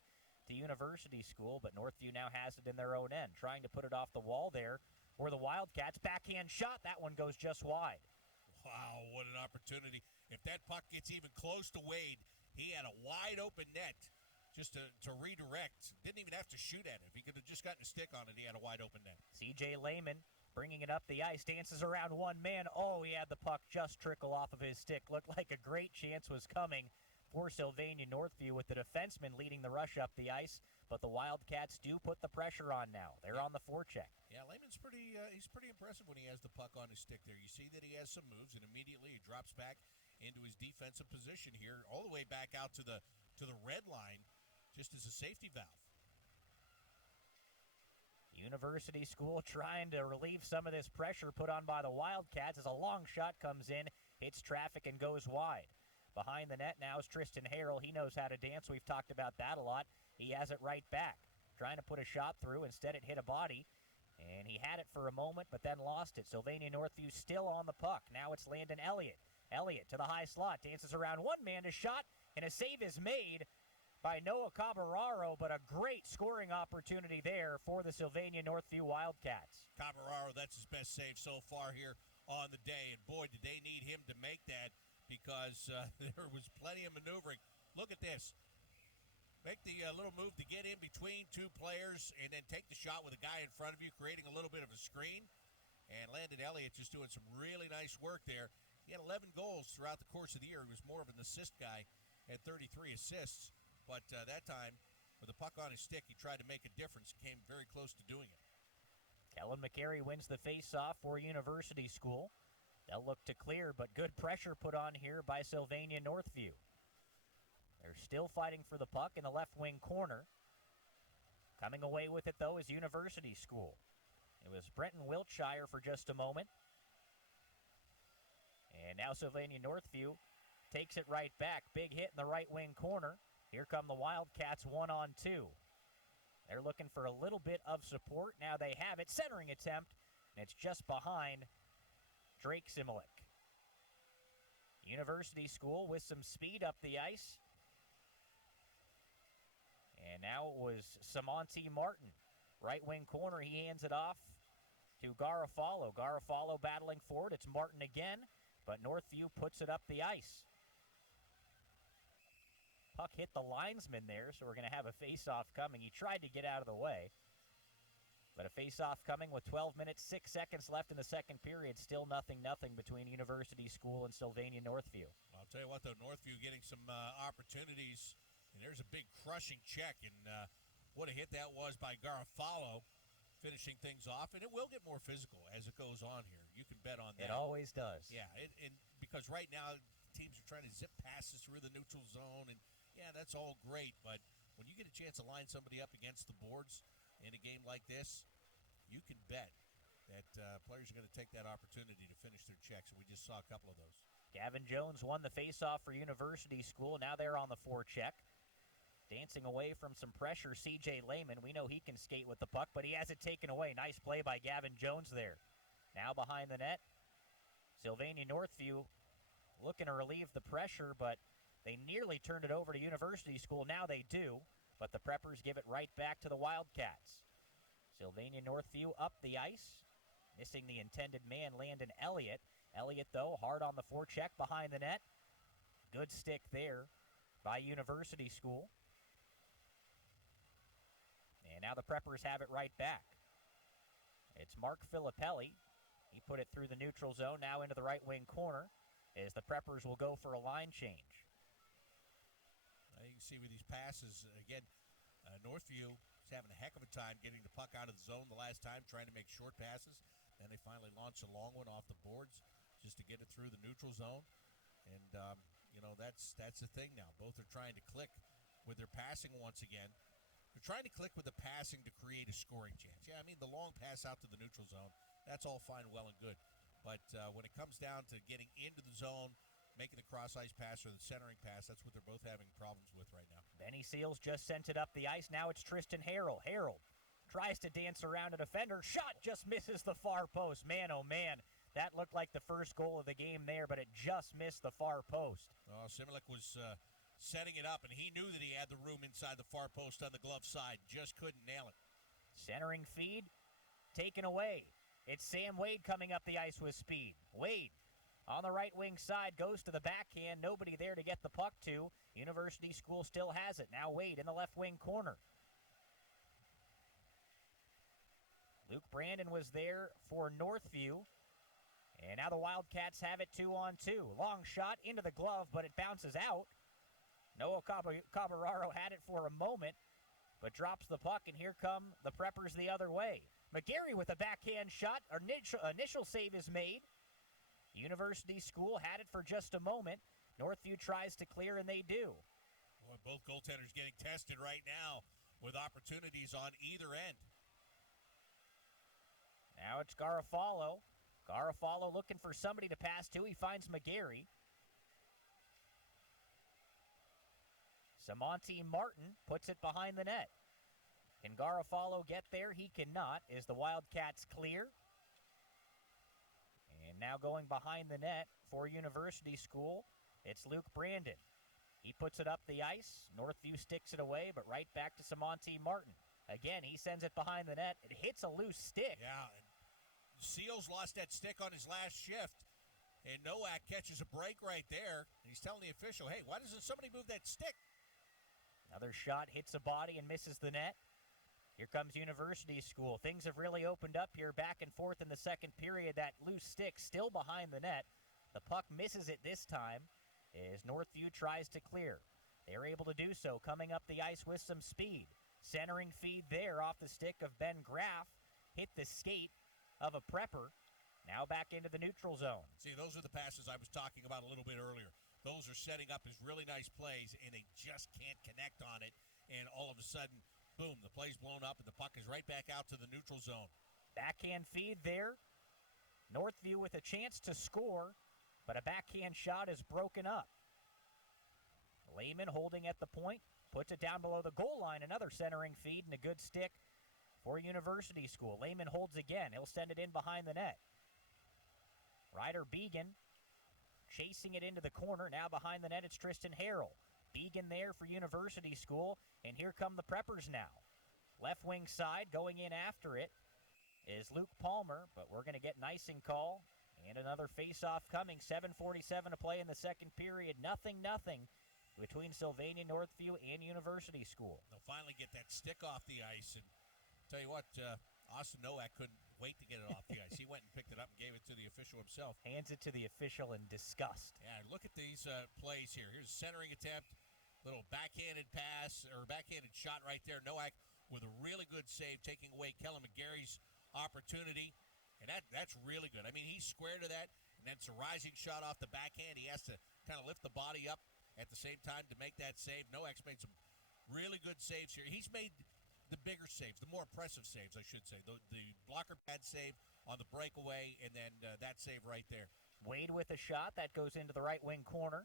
to University School, but Northview now has it in their own end. Trying to put it off the wall there for the Wildcats. Backhand shot. That one goes just wide. Wow, what an opportunity. If that puck gets even close to Wade, he had a wide open net just to redirect. Didn't even have to shoot at it. If he could have just gotten a stick on it, he had a wide open net. C.J. Lehman bringing it up the ice, dances around one man. Oh, he had the puck just trickle off of his stick. Looked like a great chance was coming for Sylvania Northview with the defenseman leading the rush up the ice, but the Wildcats do put the pressure on now. They're on the forecheck. Yeah, Lehman's he's pretty impressive when he has the puck on his stick there. You see that he has some moves, and immediately he drops back into his defensive position here, all the way back out to the red line, just as a safety valve. University School trying to relieve some of this pressure put on by the Wildcats as a long shot comes in, hits traffic, and goes wide. Behind the net now is Tristan Harrell. He knows how to dance. We've talked about that a lot. He has it right back. Trying to put a shot through. Instead, it hit a body. And he had it for a moment, but then lost it. Sylvania Northview still on the puck. Now it's Landon Elliott. Elliott to the high slot. Dances around one man to shot. And a save is made by Noah Caballero, but a great scoring opportunity there for the Sylvania Northview Wildcats. Caballero, that's his best save so far here on the day. And boy, did they need him to make that, because there was plenty of maneuvering. Look at this. Make the little move to get in between two players and then take the shot with a guy in front of you, creating a little bit of a screen. And Landon Elliott just doing some really nice work there. He had 11 goals throughout the course of the year. He was more of an assist guy, had 33 assists. But that time, with the puck on his stick, he tried to make a difference, came very close to doing it. Kellen McCary wins the face-off for University School. They'll look to clear, but good pressure put on here by Sylvania Northview. They're still fighting for the puck in the left wing corner. Coming away with it, though, is University School. It was Brenton Wiltshire for just a moment. And now Sylvania Northview takes it right back. Big hit in the right wing corner. Here come the Wildcats 1-on-2. They're looking for a little bit of support. Now they have it. Centering attempt, and it's just behind Drake Simolik. University School with some speed up the ice. And now it was Samonte Martin. Right wing corner, he hands it off to Garofalo. Garofalo battling forward. It's Martin again, but Northview puts it up the ice. Puck hit the linesman there, so we're going to have a face-off coming. He tried to get out of the way. But a face-off coming with 12 minutes, 6 seconds left in the second period. Still 0-0 between University School and Sylvania Northview. I'll tell you what, though, Northview getting some opportunities. And there's a big crushing check, and what a hit that was by Garofalo, finishing things off. And it will get more physical as it goes on here. You can bet on that. It always does. Yeah, and because right now teams are trying to zip passes through the neutral zone, and yeah, that's all great. But when you get a chance to line somebody up against the boards in a game like this, you can bet that players are going to take that opportunity to finish their checks. And we just saw a couple of those. Gavin Jones won the face-off for University School. Now they're on the forecheck. Dancing away from some pressure, C.J. Lehman. We know he can skate with the puck, but he has it taken away. Nice play by Gavin Jones there. Now behind the net, Sylvania Northview looking to relieve the pressure, but they nearly turned it over to University School. Now they do, but the Preppers give it right back to the Wildcats. Sylvania Northview up the ice, missing the intended man, Landon Elliott. Elliott, though, hard on the forecheck behind the net. Good stick there by University School. And now the Preppers have it right back. It's Mark Filippelli. He put it through the neutral zone, now into the right wing corner, as the Preppers will go for a line change. You can see with these passes, again, Northview is having a heck of a time getting the puck out of the zone the last time, trying to make short passes. Then they finally launch a long one off the boards just to get it through the neutral zone. And, that's the thing now. Both are trying to click with their passing once again. They're trying to click with the passing to create a scoring chance. Yeah, I mean, the long pass out to the neutral zone, that's all fine, well, and good. But when it comes down to getting into the zone, making the cross-ice pass or the centering pass, that's what they're both having problems with right now. Benny Seals just sent it up the ice. Now it's Tristan Harrell. Harrell tries to dance around a defender. Shot just misses the far post. Man, oh man, that looked like the first goal of the game there, but it just missed the far post. Oh, Similik was setting it up, and he knew that he had the room inside the far post on the glove side. Just couldn't nail it. Centering feed taken away. It's Sam Wade coming up the ice with speed. Wade On the right wing side, goes to the backhand. Nobody there to get the puck to. University School still has it. Now Wade in the left wing corner. Luke Brandon was there for Northview. And now the Wildcats have it 2-on-2. Long shot into the glove, but it bounces out. Noah Cabararo had it for a moment, but drops the puck, and here come the Preppers the other way. McGarry with a backhand shot. Initial save is made. University School had it for just a moment. Northview tries to clear, and they do. Boy, both goaltenders getting tested right now with opportunities on either end. Now it's Garofalo. Garofalo looking for somebody to pass to. He finds McGarry. Samonte Martin puts it behind the net. Can Garofalo get there? He cannot. Is the Wildcats clear? And now going behind the net for University School, it's Luke Brandon. He puts it up the ice. Northview sticks it away, but right back to Samonte Martin. Again, he sends it behind the net. It hits a loose stick. Yeah, and Seals lost that stick on his last shift, and Nowak catches a break right there. And he's telling the official, hey, why doesn't somebody move that stick? Another shot hits a body and misses the net. Here comes University School. Things have really opened up here, back and forth in the second period. That loose stick still behind the net. The puck misses it this time as Northview tries to clear. They're able to do so, coming up the ice with some speed. Centering feed there off the stick of Ben Graff. Hit the skate of a Prepper. Now back into the neutral zone. See, those are the passes I was talking about a little bit earlier. Those are setting up as really nice plays, and they just can't connect on it. And all of a sudden, boom, the play's blown up, and the puck is right back out to the neutral zone. Backhand feed there. Northview with a chance to score, but a backhand shot is broken up. Lehman holding at the point, puts it down below the goal line. Another centering feed and a good stick for University School. Lehman holds again. He'll send it in behind the net. Ryder Began chasing it into the corner. Now behind the net, it's Tristan Harrell. Began there for University School, and here come the Preppers now. Left wing side going in after it is Luke Palmer, but we're going to get an icing call and another face-off coming. 7:47 to play in the second period. 0-0 between Sylvania, Northview, and University School. They'll finally get that stick off the ice, and tell you what, Austin Nowak couldn't wait to get it off the ice. He went and picked it up and gave it to the official himself. Hands it to the official in disgust. Yeah, look at these plays here. Here's a centering attempt, little backhanded pass or backhanded shot right there. Nowak with a really good save, taking away Kellen McGarry's opportunity, and that's really good. I mean, he's square to that, and that's a rising shot off the backhand. He has to kind of lift the body up at the same time to make that save. Nowak's made some really good saves here. He's made the bigger saves, the more impressive saves, I should say. The blocker pad save on the breakaway, and then that save right there. Wade with a shot. That goes into the right wing corner.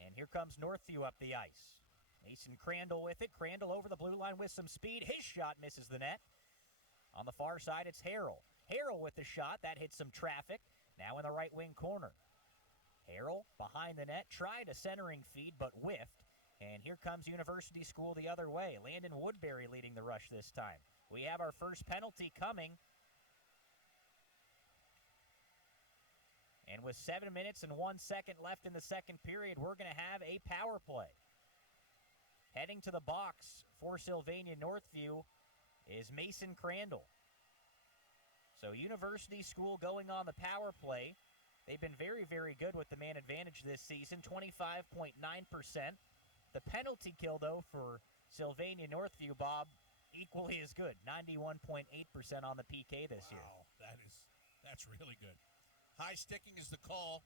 And here comes Northview up the ice. Mason Crandall with it. Crandall over the blue line with some speed. His shot misses the net. On the far side, it's Harrell. Harrell with the shot. That hits some traffic. Now in the right wing corner. Harrell behind the net. Tried a centering feed, but whiffed. And here comes University School the other way. Landon Woodbury leading the rush this time. We have our first penalty coming. And with 7 minutes and 1 second left in the second period, we're going to have a power play. Heading to the box for Sylvania Northview is Mason Crandall. So University School going on the power play. They've been very, very good with the man advantage this season, 25.9%. The penalty kill, though, for Sylvania Northview, Bob, equally as good, 91.8% on the PK this year. Wow, that's really good. High sticking is the call,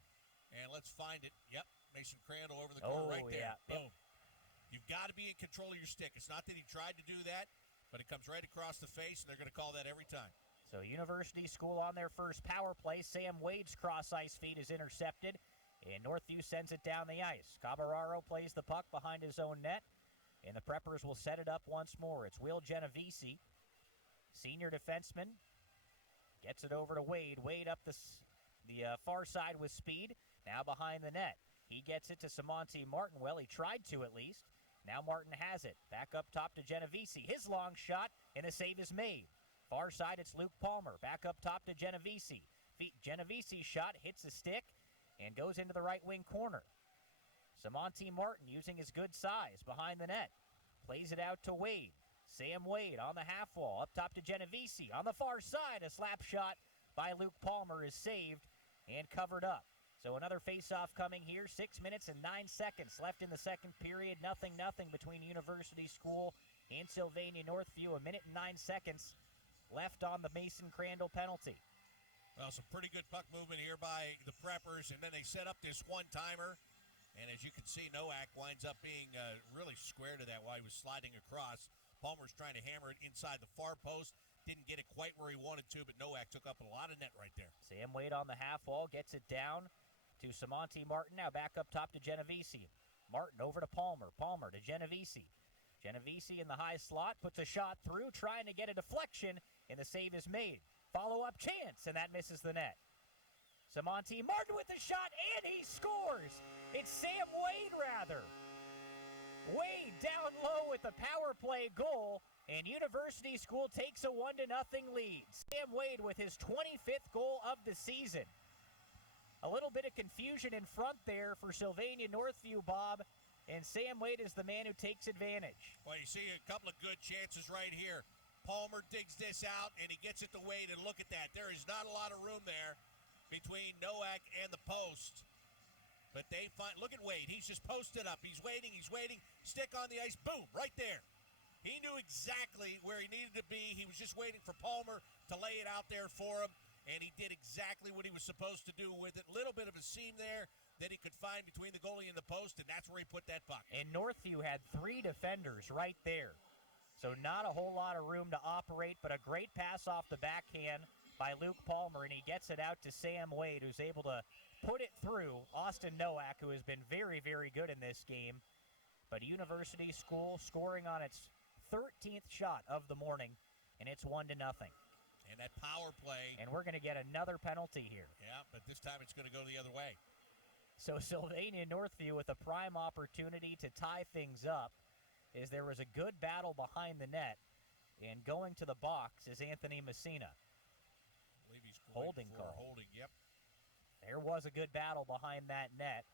and let's find it. Yep, Mason Crandall over the corner right there. Yeah. Boom. You've got to be in control of your stick. It's not that he tried to do that, but it comes right across the face, and they're going to call that every time. So University School on their first power play. Sam Wade's cross-ice feed is intercepted, and Northview sends it down the ice. Cabararo plays the puck behind his own net, and the Preppers will set it up once more. It's Will Genovese, senior defenseman, gets it over to Wade. Wade up the far side with speed, now behind the net. He gets it to Samonte Martin. Well, he tried to at least. Now Martin has it. Back up top to Genovese. His long shot, and the save is made. Far side, it's Luke Palmer. Back up top to Genovese. Genovese's shot hits the stick, and goes into the right wing corner. Samonte Martin using his good size behind the net. Plays it out to Wade. Sam Wade on the half wall. Up top to Genovese. On the far side, a slap shot by Luke Palmer is saved and covered up. So another face-off coming here. 6 minutes and 9 seconds left in the second period. 0-0 between University School and Sylvania Northview. 1 minute and 9 seconds left on the Mason Crandall penalty. Well, some pretty good puck movement here by the Preppers, and then they set up this one-timer. And as you can see, Nowak winds up being really square to that while he was sliding across. Palmer's trying to hammer it inside the far post. Didn't get it quite where he wanted to, but Nowak took up a lot of net right there. Sam Wade on the half wall, gets it down to Samonte Martin. Now back up top to Genovese. Martin over to Palmer. Palmer to Genovese. Genovese in the high slot, puts a shot through, trying to get a deflection, and the save is made. Follow-up chance, and that misses the net. Samonte Martin with the shot, and he scores! It's Sam Wade, rather. Wade down low with the power play goal, and University School takes a 1-0 lead. Sam Wade with his 25th goal of the season. A little bit of confusion in front there for Sylvania Northview, Bob, and Sam Wade is the man who takes advantage. Well, you see a couple of good chances right here. Palmer digs this out, and he gets it to Wade, and look at that. There is not a lot of room there between Nowak and the post. But they find, look at Wade. He's just posted up. He's waiting. Stick on the ice. Boom, right there. He knew exactly where he needed to be. He was just waiting for Palmer to lay it out there for him, and he did exactly what he was supposed to do with it. Little bit of a seam there that he could find between the goalie and the post, and that's where he put that puck. And Northview had 3 defenders right there. So not a whole lot of room to operate, but a great pass off the backhand by Luke Palmer, and he gets it out to Sam Wade, who's able to put it through Austin Nowak, who has been very, very good in this game. But University School scoring on its 13th shot of the morning, and it's 1-0. And that power play. And we're going to get another penalty here. Yeah, but this time it's going to go the other way. So Sylvania Northview with a prime opportunity to tie things up, as there was a good battle behind the net, and going to the box is Anthony Messina. I believe he's Holding for call. holding, yep. There was a good battle behind that net.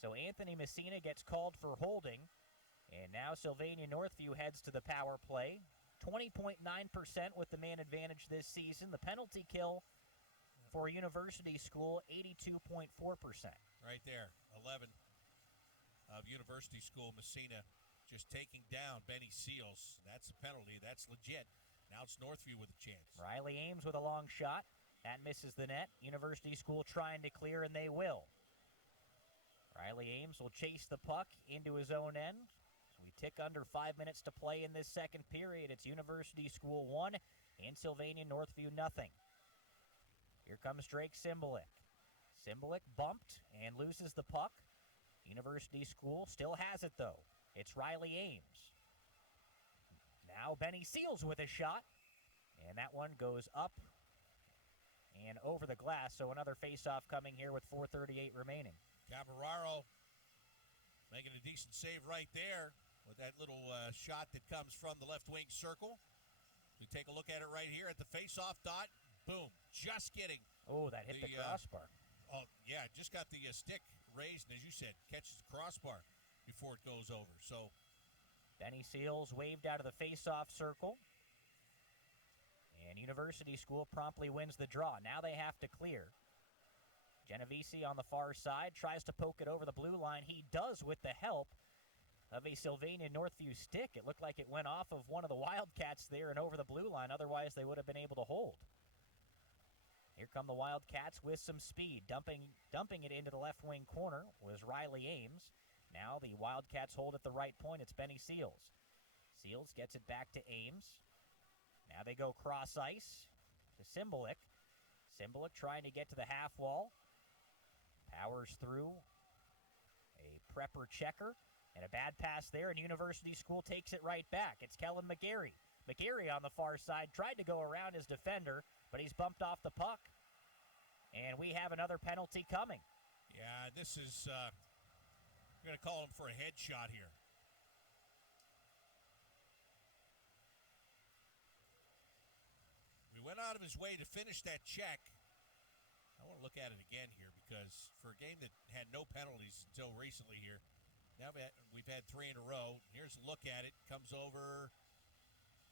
So Anthony Messina gets called for holding, and now Sylvania Northview heads to the power play. 20.9% with the man advantage this season. The penalty kill for University School, 82.4%. Right there, 11 of University School. Messina just taking down Benny Seals. That's a penalty. That's legit. Now it's Northview with a chance. Riley Ames with a long shot. That misses the net. University School trying to clear, and they will. Riley Ames will chase the puck into his own end. As we tick under 5 minutes to play in this second period, it's University School 1 and Sylvania Northview 0. Here comes Drake Cymbaluk. Cymbaluk bumped and loses the puck. University School still has it, though. It's Riley Ames. Now Benny Seals with a shot, and that one goes up and over the glass, so another face-off coming here with 4:38 remaining. Cabararo making a decent save right there with that little shot that comes from the left wing circle. We take a look at it right here at the face-off dot. Boom, just getting. Oh, that hit the crossbar. Oh, yeah, just got the stick raised, and as you said, catches the crossbar before it goes over. So Benny Seals waved out of the face-off circle. And University School promptly wins the draw. Now they have to clear. Genovese on the far side tries to poke it over the blue line. He does with the help of a Sylvania Northview stick. It looked like it went off of one of the Wildcats there and over the blue line. Otherwise, they would have been able to hold. Here come the Wildcats with some speed. Dumping it into the left wing corner was Riley Ames. Now the Wildcats hold at the right point. It's Benny Seals. Seals gets it back to Ames. Now they go cross ice to Cymbaluk. Cymbaluk trying to get to the half wall. Powers through a prepper checker. And a bad pass there, and University School takes it right back. It's Kellen McGarry. McGarry on the far side tried to go around his defender, but he's bumped off the puck. And we have another penalty coming. yeah, this is, we're going to call him for a headshot here. He went out of his way to finish that check, I want to look at it again here because for a game that had no penalties until recently here, now we've had 3 in a row. Here's a look at it. Comes over.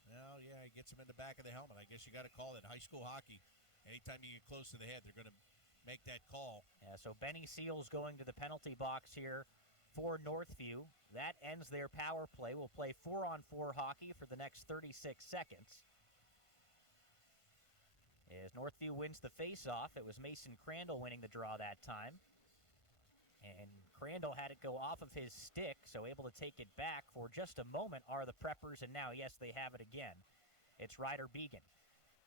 Well, yeah, he gets him in the back of the helmet. I guess you got to call it high school hockey. Anytime you get close to the head, they're going to make that call. Yeah, so Benny Seals going to the penalty box here for Northview. That ends their power play. We'll play 4-on-4 hockey for the next 36 seconds. As Northview wins the face-off, it was Mason Crandall winning the draw that time. And Crandall had it go off of his stick, so able to take it back for just a moment are the Preppers, and now, yes, they have it again. It's Ryder Began.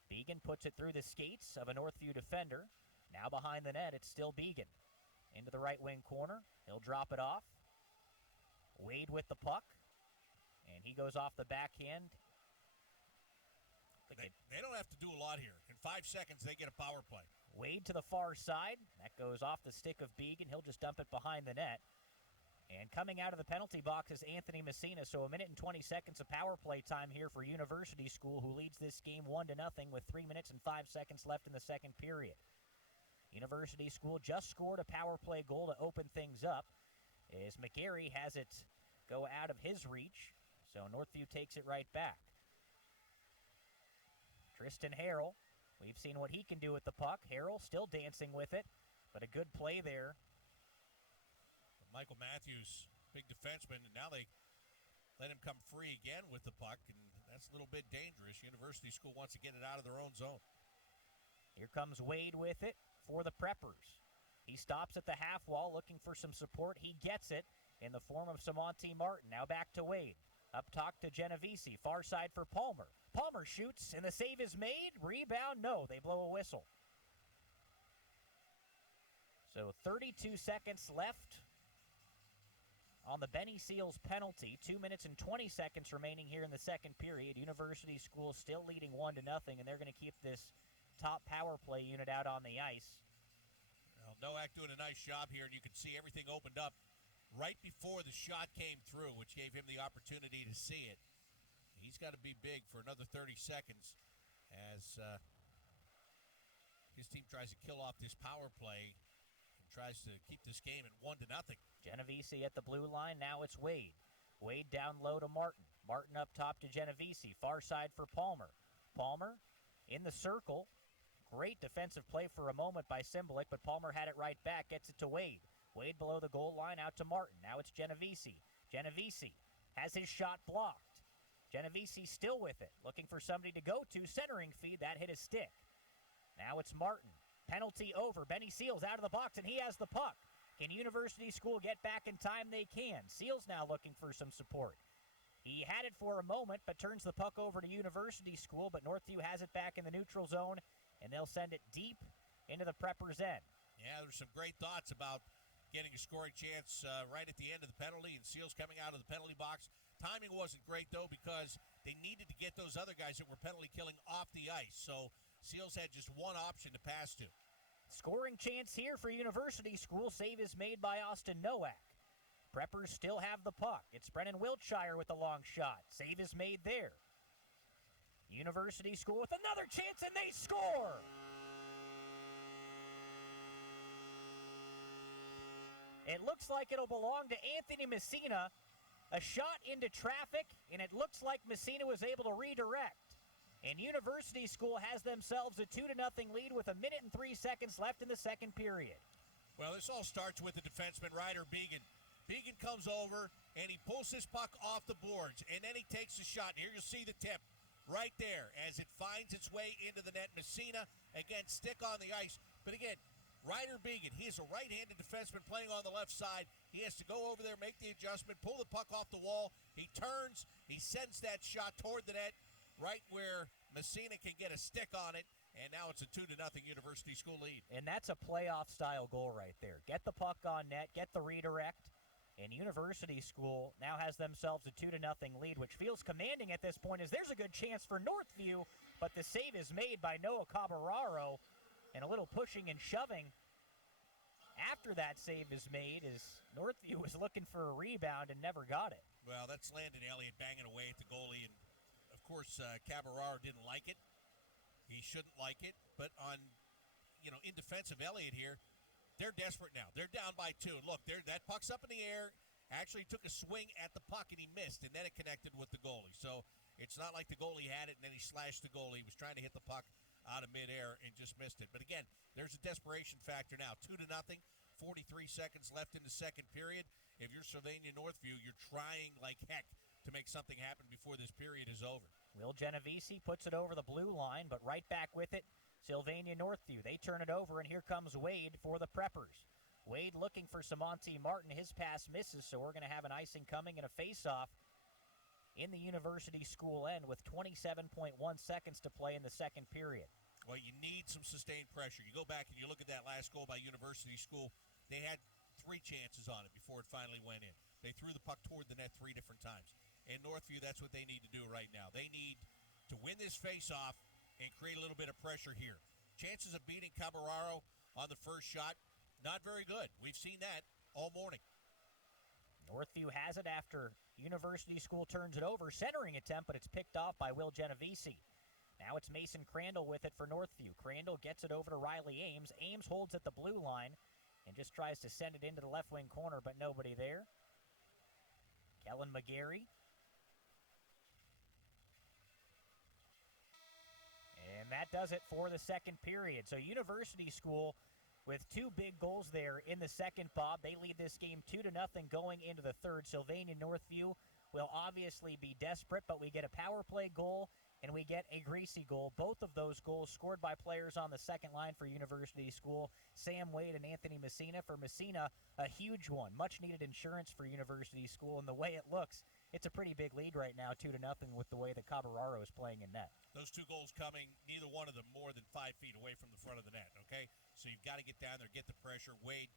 Began puts it through the skates of a Northview defender. Now behind the net, it's still Began. Into the right wing corner. He'll drop it off. Wade with the puck. And he goes off the backhand. They don't have to do a lot here. In 5 seconds, they get a power play. Wade to the far side. That goes off the stick of Began. He'll just dump it behind the net. And coming out of the penalty box is Anthony Messina. So 1 minute and 20 seconds of power play time here for University School, who leads this game 1-0 with 3 minutes and 5 seconds left in the second period. University School just scored a power play goal to open things up as McGarry has it go out of his reach. So Northview takes it right back. Tristan Harrell, we've seen what he can do with the puck. Harrell still dancing with it, but a good play there. Michael Matthews, big defenseman, and now they let him come free again with the puck, and that's a little bit dangerous. University School wants to get it out of their own zone. Here comes Wade with it for the Preppers. He stops at the half wall looking for some support. He gets it in the form of Samonte Martin. Now back to Wade. Up top to Genovese. Far side for Palmer. Palmer shoots, and the save is made. Rebound, no. They blow a whistle. So 32 seconds left on the Benny Seals penalty. 2 minutes and 20 seconds remaining here in the second period. University School still leading 1-0, and they're going to keep this top power play unit out on the ice. Well, Nowak doing a nice job here, and you can see everything opened up right before the shot came through, which gave him the opportunity to see it. He's got to be big for another 30 seconds as his team tries to kill off this power play and tries to keep this game at 1-0. Genovese at the blue line. Now it's Wade. Wade down low to Martin. Martin up top to Genovese. Far side for Palmer. Palmer in the circle. Great defensive play for a moment by Simbulik, but Palmer had it right back. Gets it to Wade. Wade below the goal line out to Martin. Now it's Genovese. Genovese has his shot blocked. Genovese still with it. Looking for somebody to go to. Centering feed. That hit his stick. Now it's Martin. Penalty over. Benny Seals out of the box, and he has the puck. Can University School get back in time? They can. Seals now looking for some support. He had it for a moment, but turns the puck over to University School, but Northview has it back in the neutral zone, and they'll send it deep into the Preppers' end. Yeah, there's some great thoughts about getting a scoring chance right at the end of the penalty, and Seals coming out of the penalty box. Timing wasn't great, though, because they needed to get those other guys that were penalty killing off the ice. So Seals had just one option to pass to. Scoring chance here for University School. Save is made by Austin Nowak. Preppers still have the puck. It's Brennan Wiltshire with the long shot. Save is made there. University School with another chance, and they score! It looks like it'll belong to Anthony Messina. A shot into traffic, and it looks like Messina was able to redirect. And University School has themselves a 2-0 lead with 1 minute and 3 seconds left in the second period. Well, this all starts with the defenseman, Ryder Began. Began comes over, and he pulls his puck off the boards, and then he takes a shot. Here you'll see the tip right there as it finds its way into the net. Messina, again, stick on the ice. But again, Ryder Began, he is a right-handed defenseman playing on the left side. He has to go over there, make the adjustment, pull the puck off the wall. He turns, he sends that shot toward the net, right where Messina can get a stick on it. And now it's a 2-0 University School lead. And that's a playoff-style goal right there. Get the puck on net, get the redirect. And University School now has themselves a 2-0 lead, which feels commanding at this point, as there's a good chance for Northview, but the save is made by Noah Cabararo. And a little pushing and shoving after that save is made as Northview was looking for a rebound and never got it. Well, that's Landon Elliott banging away at the goalie. And, of course, Cabararo didn't like it. He shouldn't like it. But on in defense of Elliott here, they're desperate now. They're down by 2. And look, that puck's up in the air. Actually took a swing at the puck, and he missed, and then it connected with the goalie. So it's not like the goalie had it, and then he slashed the goalie. He was trying to hit the puck out of midair and just missed it. But again, there's a desperation factor now. 2-0, 43 seconds left in the second period. If you're Sylvania Northview, you're trying like heck to make something happen before this period is over. Will Genovese puts it over the blue line, but right back with it, Sylvania Northview. They turn it over, and here comes Wade for the Preppers. Wade looking for Samonte Martin. His pass misses, so we're going to have an icing coming and a face-off in the University School end with 27.1 seconds to play in the second period. Well, you need some sustained pressure. You go back and you look at that last goal by University School. They had 3 chances on it before it finally went in. They threw the puck toward the net 3 different times. And Northview, that's what they need to do right now. They need to win this face-off and create a little bit of pressure here. Chances of beating Caballero on the first shot, not very good. We've seen that all morning. Northview has it after University School turns it over. Centering attempt, but it's picked off by Will Genovese. Now it's Mason Crandall with it for Northview. Crandall gets it over to Riley Ames. Ames holds at the blue line and just tries to send it into the left wing corner, but nobody there. Kellen McGarry. And that does it for the second period. So University School with 2 big goals there in the second, Bob. They lead this game 2-0 going into the third. Sylvania Northview will obviously be desperate, but we get a power play goal and we get a greasy goal. Both of those goals scored by players on the second line for University School, Sam Wade and Anthony Messina. For Messina, a huge one. Much needed insurance for University School, and the way it looks, it's a pretty big lead right now, 2-0 with the way that Caballero is playing in net. Those 2 goals coming, neither one of them more than 5 feet away from the front of the net, okay? So you've got to get down there, get the pressure. Wade,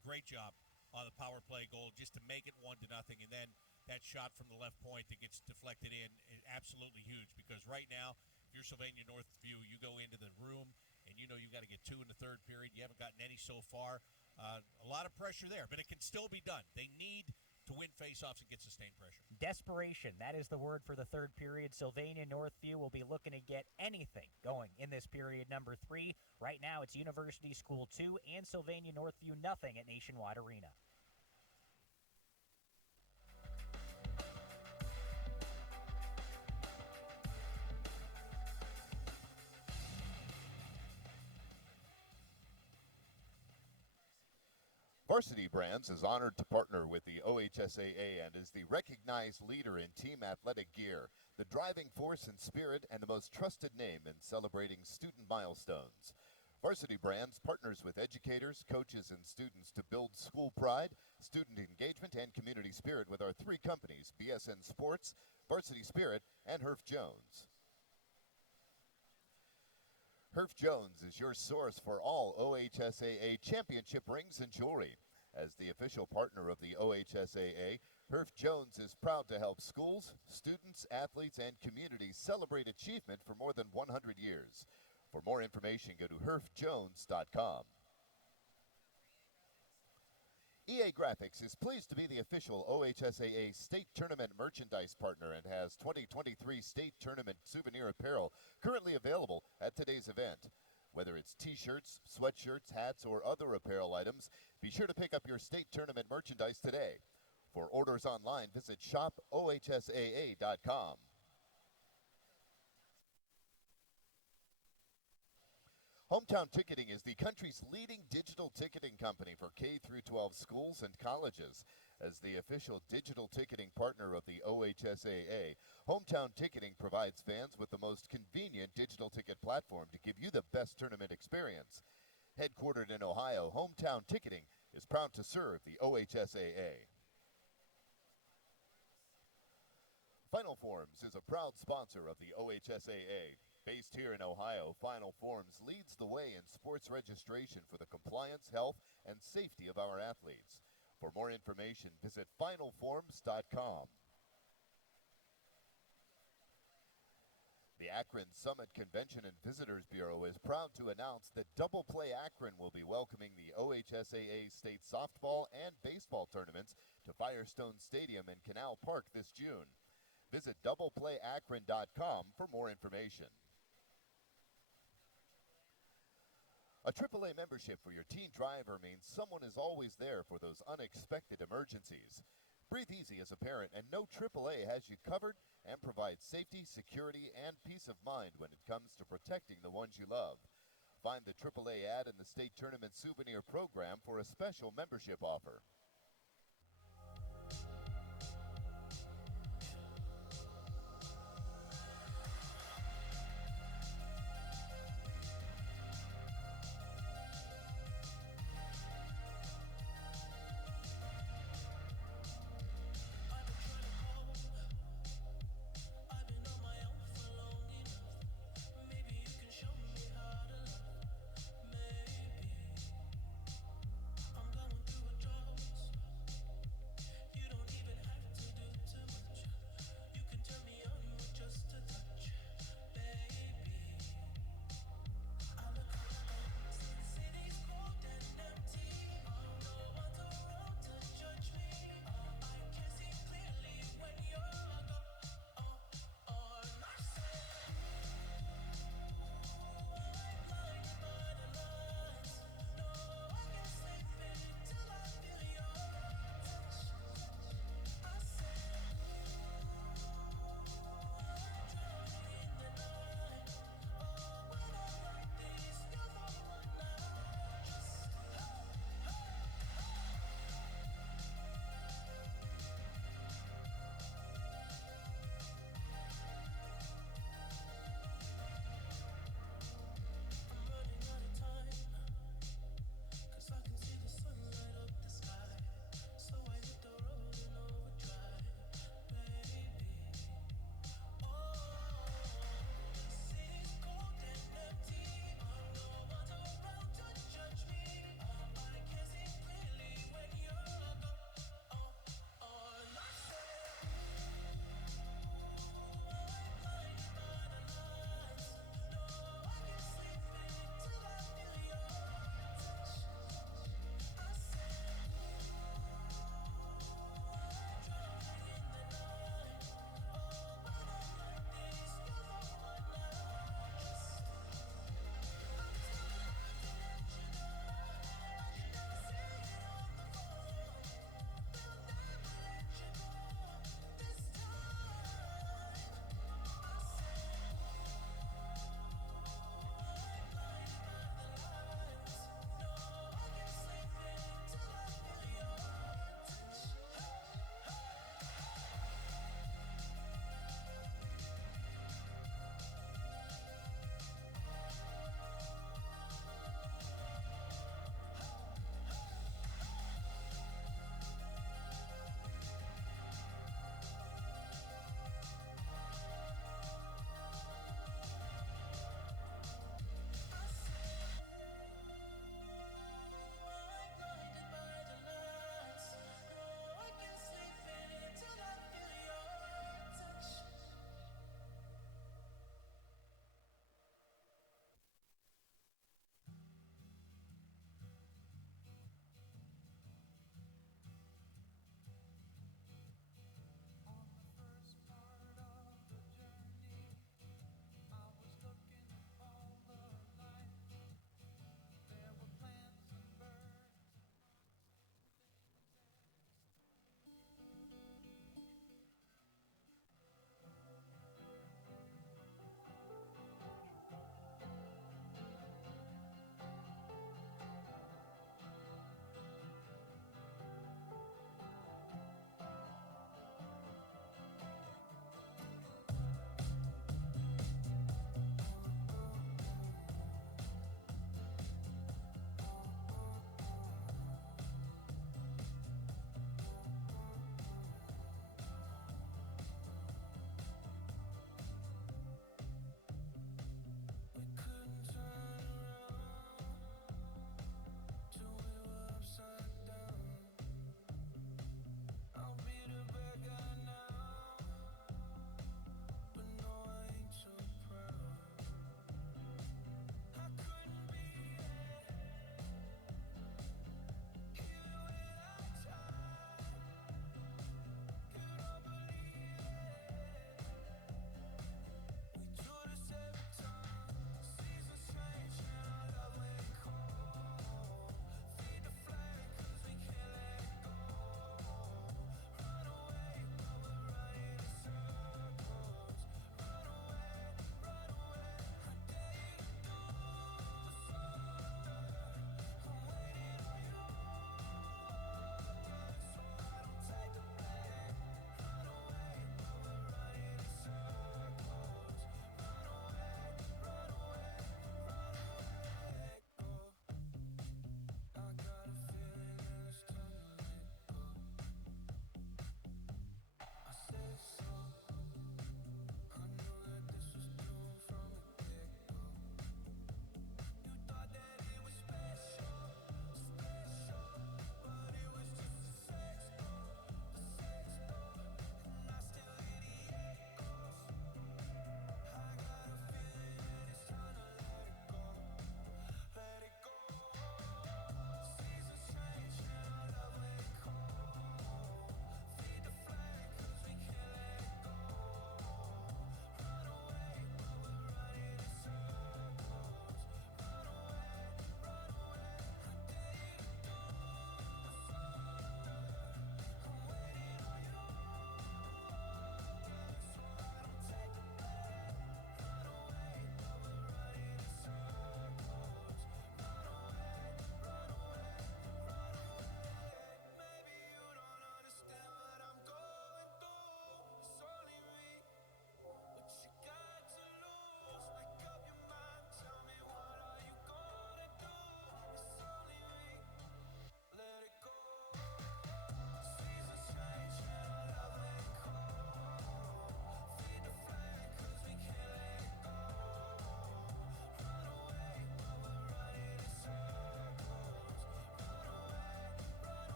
great job on the power play goal just to make it 1-0, and then that shot from the left point that gets deflected in is absolutely huge, because right now, if you're Sylvania Northview, you go into the room and you know you've got to get 2 in the third period. You haven't gotten any so far. A lot of pressure there, but it can still be done. They need to win faceoffs and get sustained pressure. Desperation, that is the word for the third period. Sylvania Northview will be looking to get anything going in this period number 3. Right now it's University School 2 and Sylvania Northview nothing at Nationwide Arena. Varsity Brands is honored to partner with the OHSAA and is the recognized leader in team athletic gear, the driving force and spirit, and the most trusted name in celebrating student milestones. Varsity Brands partners with educators, coaches, and students to build school pride, student engagement, and community spirit with our 3 companies, BSN Sports, Varsity Spirit, and Herff Jones. Herff Jones is your source for all OHSAA championship rings and jewelry. As the official partner of the OHSAA, Herff Jones is proud to help schools, students, athletes, and communities celebrate achievement for more than 100 years. For more information, go to herffjones.com. EA Graphics is pleased to be the official OHSAA State Tournament merchandise partner and has 2023 State Tournament souvenir apparel currently available at today's event. Whether it's t-shirts, sweatshirts, hats, or other apparel items, be sure to pick up your State Tournament merchandise today. For orders online, visit shopohsaa.com. Hometown Ticketing is the country's leading digital ticketing company for K-12 schools and colleges. As the official digital ticketing partner of the OHSAA, Hometown Ticketing provides fans with the most convenient digital ticket platform to give you the best tournament experience. Headquartered in Ohio, Hometown Ticketing is proud to serve the OHSAA. Final Forms is a proud sponsor of the OHSAA. Based here in Ohio, Final Forms leads the way in sports registration for the compliance, health, and safety of our athletes. For more information, visit finalforms.com. The Akron Summit Convention and Visitors Bureau is proud to announce that Double Play Akron will be welcoming the OHSAA state softball and baseball tournaments to Firestone Stadium in Canal Park this June. Visit doubleplayakron.com for more information. A AAA membership for your teen driver means someone is always there for those unexpected emergencies. Breathe easy as a parent and know AAA has you covered and provides safety, security, and peace of mind when it comes to protecting the ones you love. Find the AAA ad in the state tournament souvenir program for a special membership offer.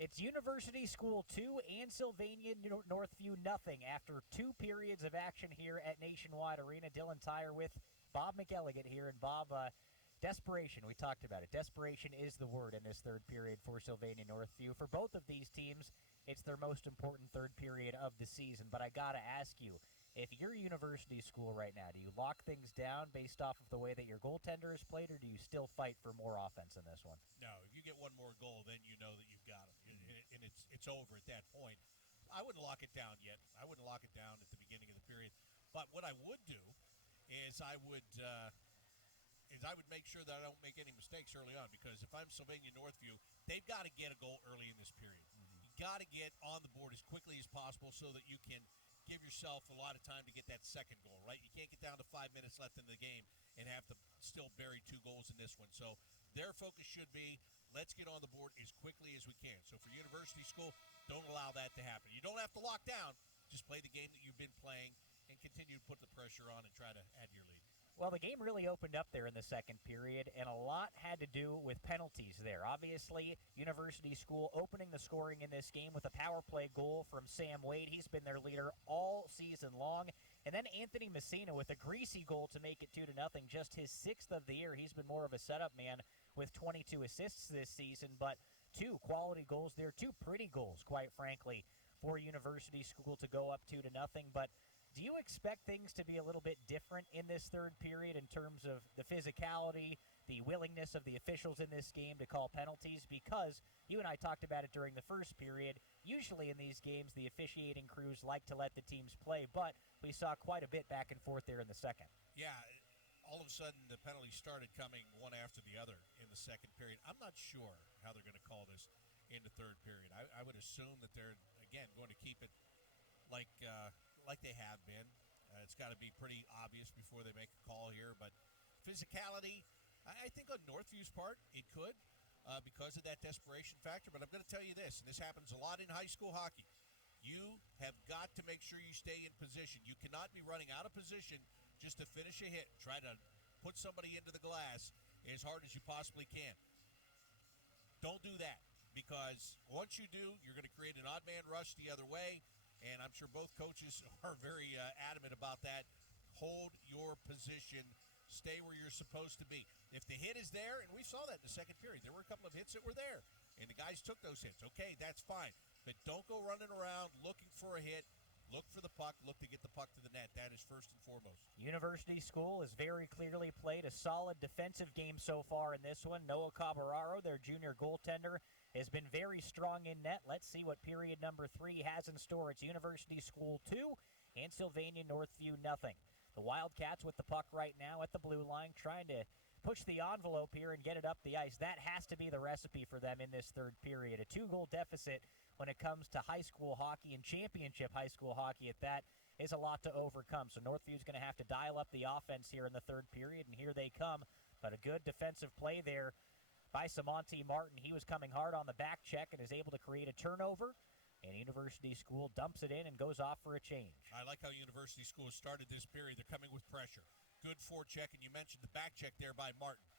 It's University School 2 and Sylvania Northview nothing after 2 periods of action here at Nationwide Arena. Dylan Tyre with Bob McElligott here. And Bob, desperation, we talked about it. Desperation is the word in this third period for Sylvania Northview. For both of these teams, it's their most important third period of the season. But I got to ask you, if you're University School right now, do you lock things down based off of the way that your goaltender has played, or do you still fight for more offense in this one? No, if you get one more goal, then you know that you've got them, and it's over at that point. I wouldn't lock it down yet. I wouldn't lock it down at the beginning of the period. But what I would do is I would make sure that I don't make any mistakes early on, because if I'm Sylvania Northview, they've got to get a goal early in this period. You got to get on the board as quickly as possible so that you can give yourself a lot of time to get that second goal, right? You can't get down to 5 minutes left in the game and have to still bury 2 goals in this one. So their focus should be, let's get on the board as quickly as we can. So for University School, don't allow that to happen. You don't have to lock down. Just play the game that you've been playing and continue to put the pressure on and try to add your lead. Well, the game really opened up there in the second period, and a lot had to do with penalties there. Obviously, University School opening the scoring in this game with a power play goal from Sam Wade. He's been their leader all season long. And then Anthony Messina with a greasy goal to make it 2-0, just his 6th of the year. He's been more of a setup man with 22 assists this season, but 2 quality goals there, 2 pretty goals, quite frankly, for University School to go up 2-0. But do you expect things to be a little bit different in this third period in terms of the physicality, the willingness of the officials in this game to call penalties? Because you and I talked about it during the first period. Usually in these games, the officiating crews like to let the teams play, but we saw quite a bit back and forth there in the second. Yeah, all of a sudden the penalties started coming one after the other in the second period. I'm not sure how they're going to call this in the third period. I would assume that they're, again, going to keep it like they have been. It's got to be pretty obvious before they make a call here. But physicality, I think on Northview's part, it could because of that desperation factor. But I'm going to tell you this, and this happens a lot in high school hockey. You have got to make sure you stay in position. You cannot be running out of position just to finish a hit. Try to put somebody into the glass as hard as you possibly can. Don't do that, because once you do, you're going to create an odd man rush the other way. And I'm sure both coaches are very adamant about that. Hold your position. Stay where you're supposed to be. If the hit is there, and we saw that in the second period, there were a couple of hits that were there, and the guys took those hits. Okay, that's fine. But don't go running around looking for a hit. Look for the puck. Look to get the puck to the net. That is first and foremost. University School has very clearly played a solid defensive game so far in this one. Noah Cabararo, their junior goaltender, has been very strong in net. Let's see what period number 3 has in store. It's University School 2 and Sylvania Northview nothing. The Wildcats with the puck right now at the blue line, trying to push the envelope here and get it up the ice. That has to be the recipe for them in this third period. A 2-goal deficit when it comes to high school hockey and championship high school hockey at that is a lot to overcome. So Northview's going to have to dial up the offense here in the third period, and here they come. But a good defensive play there by Samonte Martin. He was coming hard on the back check and is able to create a turnover. And University School dumps it in and goes off for a change. I like how University School started this period. They're coming with pressure. Good forecheck, and you mentioned the back check there by Martin.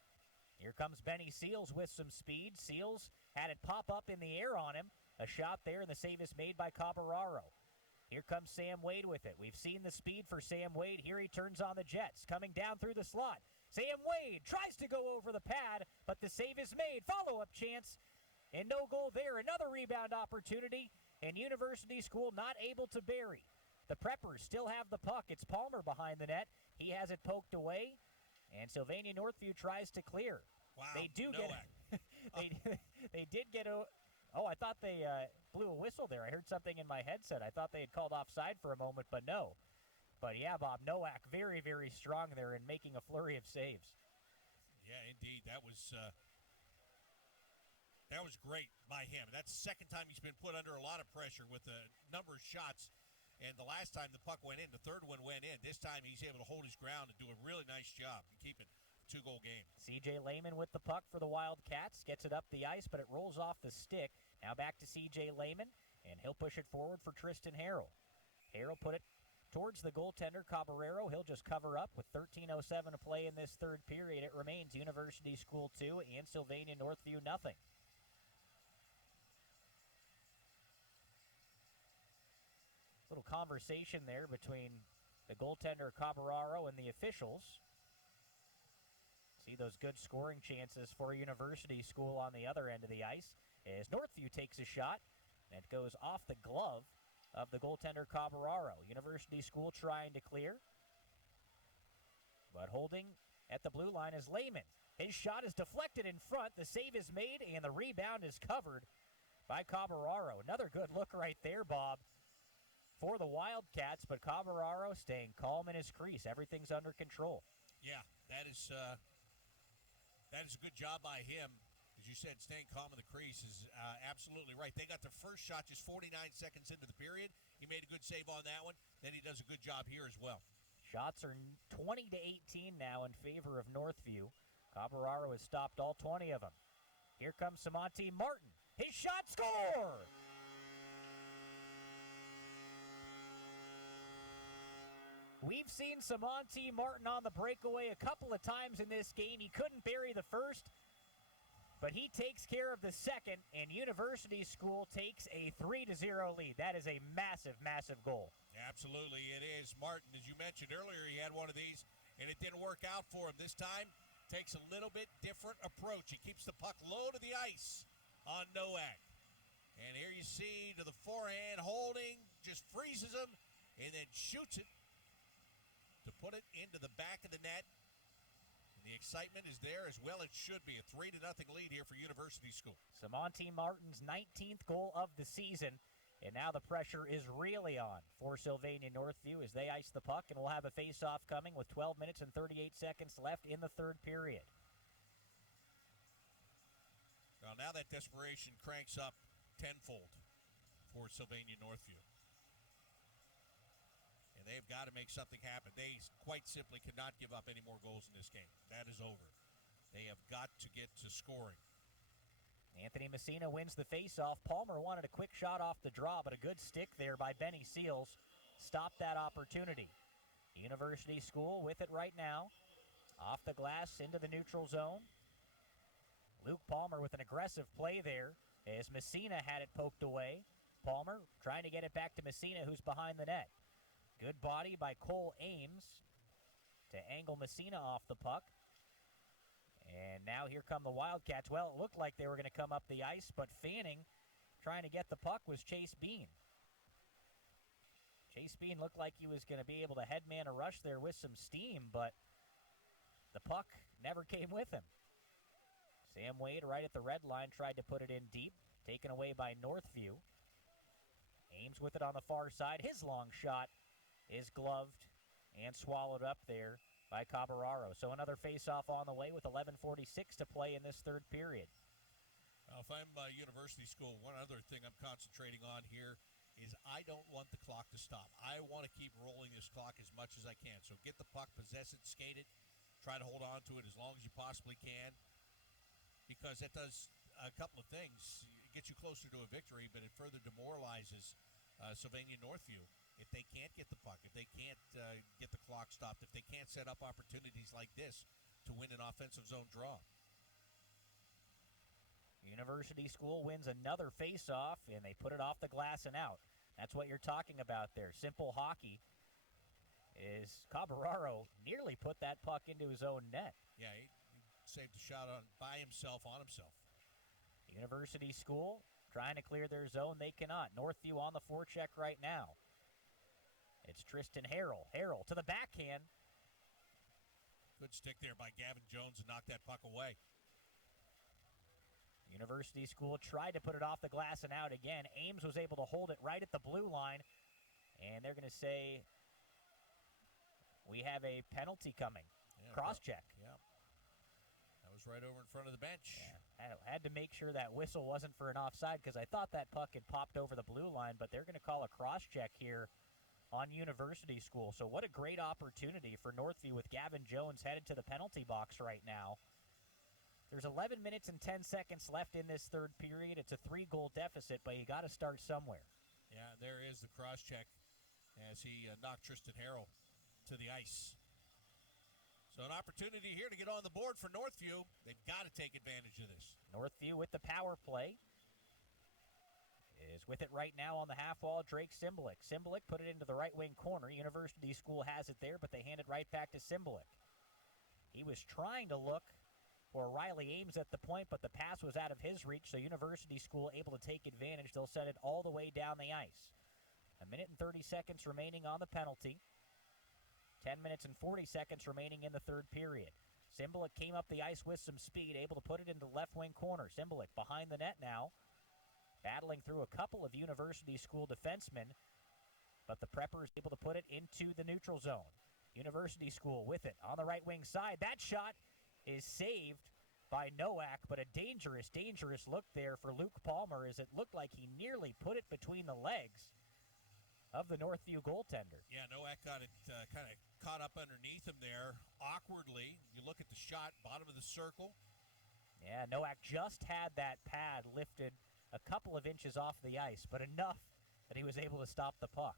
Here comes Benny Seals with some speed. Seals had it pop up in the air on him. A shot there, and the save is made by Cabararo. Here comes Sam Wade with it. We've seen the speed for Sam Wade. Here he turns on the Jets, coming down through the slot. Sam Wade tries to go over the pad, but the save is made. Follow-up chance, and no goal there. Another rebound opportunity, and University School not able to bury. The Preppers still have the puck. It's Palmer behind the net. He has it poked away, and Sylvania Northview tries to clear. Wow, They do no get they did get a. Oh, I thought they blew a whistle there. I heard something in my headset. I thought they had called offside for a moment, but no. But yeah, Bob, Nowak very, very strong there in making a flurry of saves. Yeah, indeed. That was great by him. That's the second time he's been put under a lot of pressure with a number of shots. And the last time the puck went in, the third one went in. This time he's able to hold his ground and do a really nice job and keep it a 2-goal game. C.J. Lehman with the puck for the Wildcats. Gets it up the ice, but it rolls off the stick. Now back to C.J. Lehman, and he'll push it forward for Tristan Harrell. Harrell put it towards the goaltender, Cabarero. He'll just cover up with 13:07 to play in this third period. It remains University School 2 and Sylvania Northview nothing. little conversation there between the goaltender Caballero and the officials. See those good scoring chances for University School on the other end of the ice as Northview takes a shot. That goes off the glove of the goaltender Caballero. University School trying to clear. But holding at the blue line is Lehman. His shot is deflected in front. The save is made, and the rebound is covered by Caballero. Another good look right there, Bob, for the Wildcats, but Caballero staying calm in his crease. Everything's under control. Yeah, that is a good job by him. As you said, staying calm in the crease is absolutely right. They got their first shot just 49 seconds into the period. He made a good save on that one. Then he does a good job here as well. Shots are 20-18 now in favor of Northview. Caballero has stopped all 20 of them. Here comes Samonte Martin. His shot, score! We've seen Samonte Martin on the breakaway a couple of times in this game. He couldn't bury the first, but he takes care of the second, and University School takes a 3-0 lead. That is a massive, massive goal. Absolutely, it is. Martin, as you mentioned earlier, he had one of these, and it didn't work out for him. This time, takes a little bit different approach. He keeps the puck low to the ice on Nowak. And here you see to the forehand, holding, just freezes him, and then shoots it to put it into the back of the net. And the excitement is there as well. It should be a 3-0 lead here for University School. Samonte Martin's 19th goal of the season. And now the pressure is really on for Sylvania Northview as they ice the puck, and we'll have a face-off coming with 12 minutes and 38 seconds left in the third period. Well, now that desperation cranks up tenfold for Sylvania Northview. And they've got to make something happen. They quite simply cannot give up any more goals in this game. That is over. They have got to get to scoring. Anthony Messina wins the faceoff. Palmer wanted a quick shot off the draw, but a good stick there by Benny Seals stopped that opportunity. University School with it right now. Off the glass into the neutral zone. Luke Palmer with an aggressive play there as Messina had it poked away. Palmer trying to get it back to Messina, who's behind the net. Good body by Cole Ames to angle Messina off the puck. And now here come the Wildcats. Well, it looked like they were going to come up the ice, but fanning, trying to get the puck, was Chase Bean. Chase Bean looked like he was going to be able to headman a rush there with some steam, but the puck never came with him. Sam Wade right at the red line tried to put it in deep, taken away by Northview. Ames with it on the far side. His long shot is gloved and swallowed up there by Caballero. So another face-off on the way with 11:46 to play in this third period. Well, if I'm University School, one other thing I'm concentrating on here is I don't want the clock to stop. I want to keep rolling this clock as much as I can. So get the puck, possess it, skate it, try to hold on to it as long as you possibly can, because that does a couple of things. It gets you closer to a victory, but it further demoralizes Sylvania Northview. If they can't get the puck, if they can't get the clock stopped, if they can't set up opportunities like this to win an offensive zone draw. University School wins another face-off, and they put it off the glass and out. That's what you're talking about there. Simple hockey is Caballero nearly put that puck into his own net. Yeah, he saved a shot by himself, on himself. University School trying to clear their zone. They cannot. Northview on the forecheck right now. It's Tristan Harrell. Harrell to the backhand. Good stick there by Gavin Jones to knock that puck away. University School tried to put it off the glass and out again. Ames was able to hold it right at the blue line. And they're going to say we have a penalty coming. Yeah, Cross-check. Yeah. That was right over in front of the bench. Yeah, I had to make sure that whistle wasn't for an offside because I thought that puck had popped over the blue line, but they're going to call a cross-check here on University School. So what a great opportunity for Northview with Gavin Jones headed to the penalty box right now. There's 11 minutes and 10 seconds left in this third period. It's a 3-goal deficit, but you got to start somewhere. Yeah, there is the cross-check as he knocked Tristan Harrell to the ice. So an opportunity here to get on the board for Northview. They've got to take advantage of this. Northview with the power play. As is. With it right now on the half wall, Drake Simbulik. Simbulik put it into the right wing corner. University School has it there, but they hand it right back to Simbulik. He was trying to look for Riley Ames at the point, but the pass was out of his reach, so University School able to take advantage. They'll send it all the way down the ice. 1 minute and 30 seconds remaining on the penalty. 10 minutes and 40 seconds remaining in the third period. Simbulik came up the ice with some speed, able to put it into the left wing corner. Simbulik behind the net now, battling through a couple of University School defensemen, but the Preppers able to put it into the neutral zone. University School with it on the right wing side. That shot is saved by Nowak, but a dangerous, dangerous look there for Luke Palmer as it looked like he nearly put it between the legs of the Northview goaltender. Yeah, Nowak got it kind of caught up underneath him there awkwardly. You look at the shot, bottom of the circle. Yeah, Nowak just had that pad lifted a couple of inches off the ice, but enough that he was able to stop the puck.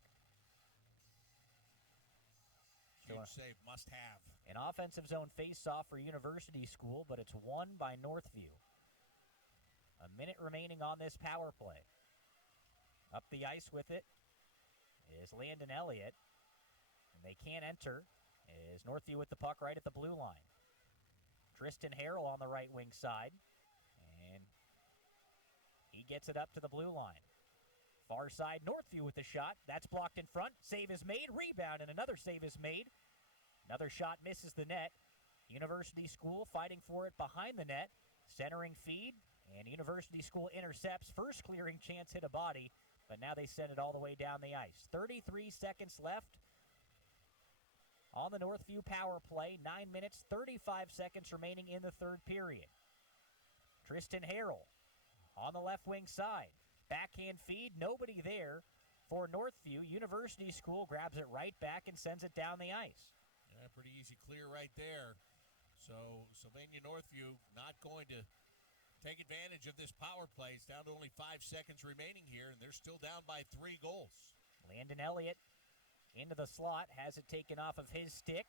Huge save, must have. An offensive zone face-off for University School, but it's won by Northview. 1 minute remaining on this power play. Up the ice with it is Landon Elliott. And they can't enter. Is Northview with the puck right at the blue line. Tristan Harrell on the right wing side. And he gets it up to the blue line. Far side, Northview with the shot. That's blocked in front. Save is made. Rebound, and another save is made. Another shot misses the net. University School fighting for it behind the net. Centering feed, and University School intercepts. First clearing chance hit a body, but now they send it all the way down the ice. 33 seconds left on the Northview power play. 9 minutes, 35 seconds remaining in the third period. Tristan Harrell on the left wing side. Backhand feed, nobody there for Northview. University School grabs it right back and sends it down the ice. Yeah, pretty easy clear right there. So Sylvania Northview not going to take advantage of this power play. It's down to only 5 seconds remaining here, and they're still down by 3 goals. Landon Elliott into the slot, has it taken off of his stick.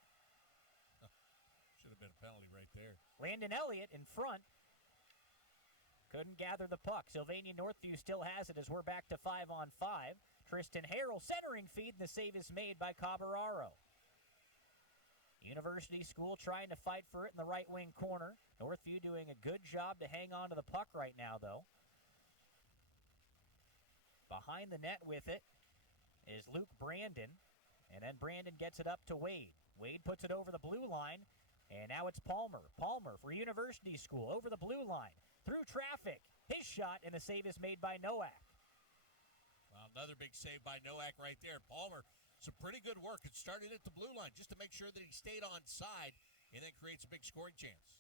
Should have been a penalty right there. Landon Elliott in front. Couldn't gather the puck. Sylvania Northview still has it as we're back to 5-on-5. Tristan Harrell centering feed, and the save is made by Cabararo. University School trying to fight for it in the right wing corner. Northview doing a good job to hang on to the puck right now, though. Behind the net with it is Luke Brandon, and then Brandon gets it up to Wade. Wade puts it over the blue line, and now it's Palmer. Palmer for University School over the blue line. Through traffic. His shot, and the save is made by Nowak. Well, another big save by Nowak right there. Palmer, some pretty good work. It started at the blue line just to make sure that he stayed on side and then creates a big scoring chance.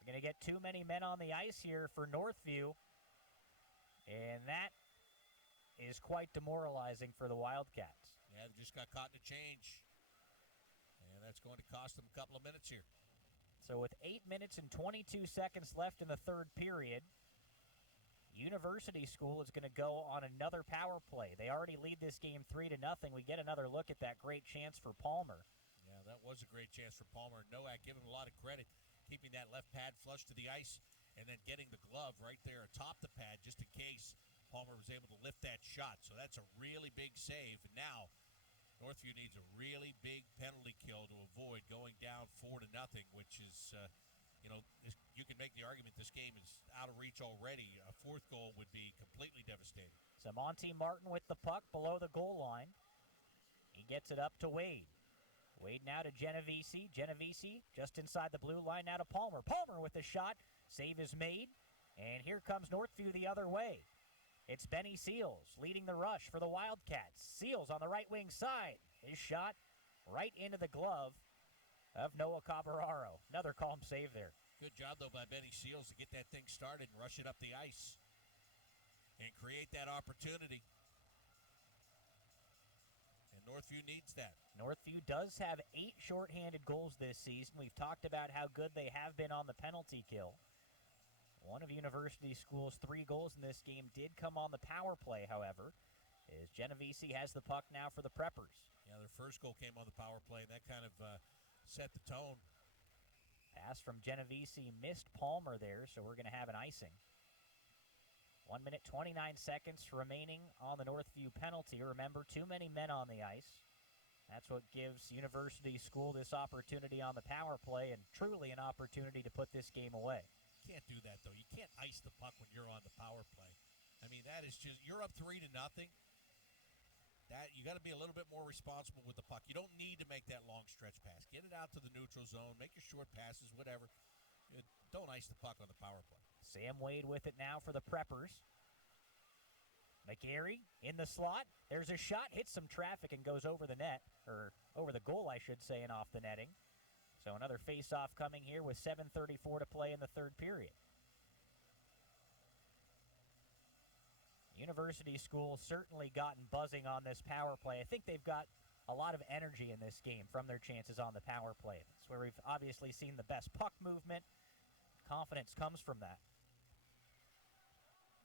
We're going to get too many men on the ice here for Northview, and that is quite demoralizing for the Wildcats. Yeah, they just got caught in a change, and that's going to cost them a couple of minutes here. So with 8 minutes and 22 seconds left in the third period, University School is going to go on another power play. They already lead this game 3-0. We get another look at that great chance for Palmer. Yeah, that was a great chance for Palmer. Nowak giving him a lot of credit, keeping that left pad flush to the ice and then getting the glove right there atop the pad just in case Palmer was able to lift that shot. So that's a really big save. And now Northview needs a really big penalty kill to avoid going down 4-0, which is, you can make the argument this game is out of reach already. A fourth goal would be completely devastating. So Monty Martin with the puck below the goal line. He gets it up to Wade. Wade now to Genovese. Genovese just inside the blue line now to Palmer. Palmer with the shot. Save is made. And here comes Northview the other way. It's Benny Seals leading the rush for the Wildcats. Seals on the right wing side. His shot right into the glove of Noah Cabararo. Another calm save there. Good job, though, by Benny Seals to get that thing started and rush it up the ice and create that opportunity. And Northview needs that. Northview does have 8 shorthanded goals this season. We've talked about how good they have been on the penalty kill. One of University School's 3 goals in this game did come on the power play, however, as Genovese has the puck now for the Preppers. Yeah, their first goal came on the power play, and that kind of set the tone. Pass from Genovese missed Palmer there, so we're going to have an icing. 1 minute, 29 seconds remaining on the Northview penalty. Remember, too many men on the ice. That's what gives University School this opportunity on the power play, and truly an opportunity to put this game away. Can't do that, though. You can't ice the puck when you're on the power play. I mean, that is just, you're up 3-0. That you got to be a little bit more responsible with the puck. You don't need to make that long stretch pass. Get it out to the neutral zone. Make your short passes, whatever. Don't ice the puck on the power play. Sam Wade with it now for the Preppers. McGarry in the slot. There's a shot, hits some traffic and goes over the net, or over the goal, I should say, and off the netting. So another face-off coming here with 7:34 to play in the third period. University School certainly gotten buzzing on this power play. I think they've got a lot of energy in this game from their chances on the power play. It's where we've obviously seen the best puck movement. Confidence comes from that.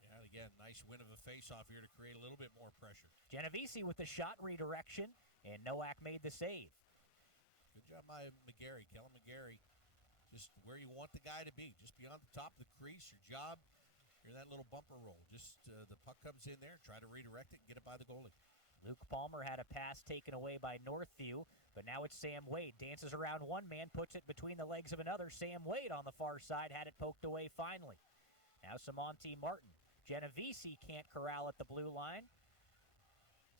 Yeah, and again, nice win of a face-off here to create a little bit more pressure. Genovese with the shot redirection, and Nowak made the save. Good job by McGarry, Kellen McGarry. Just where you want the guy to be, just beyond the top of the crease. Your job, you're that little bumper roll. Just the puck comes in there, try to redirect it, and get it by the goalie. Luke Palmer had a pass taken away by Northview, but now it's Sam Wade. Dances around one man, puts it between the legs of another. Sam Wade on the far side had it poked away finally. Now Sylvania Martin. Genovese can't corral at the blue line.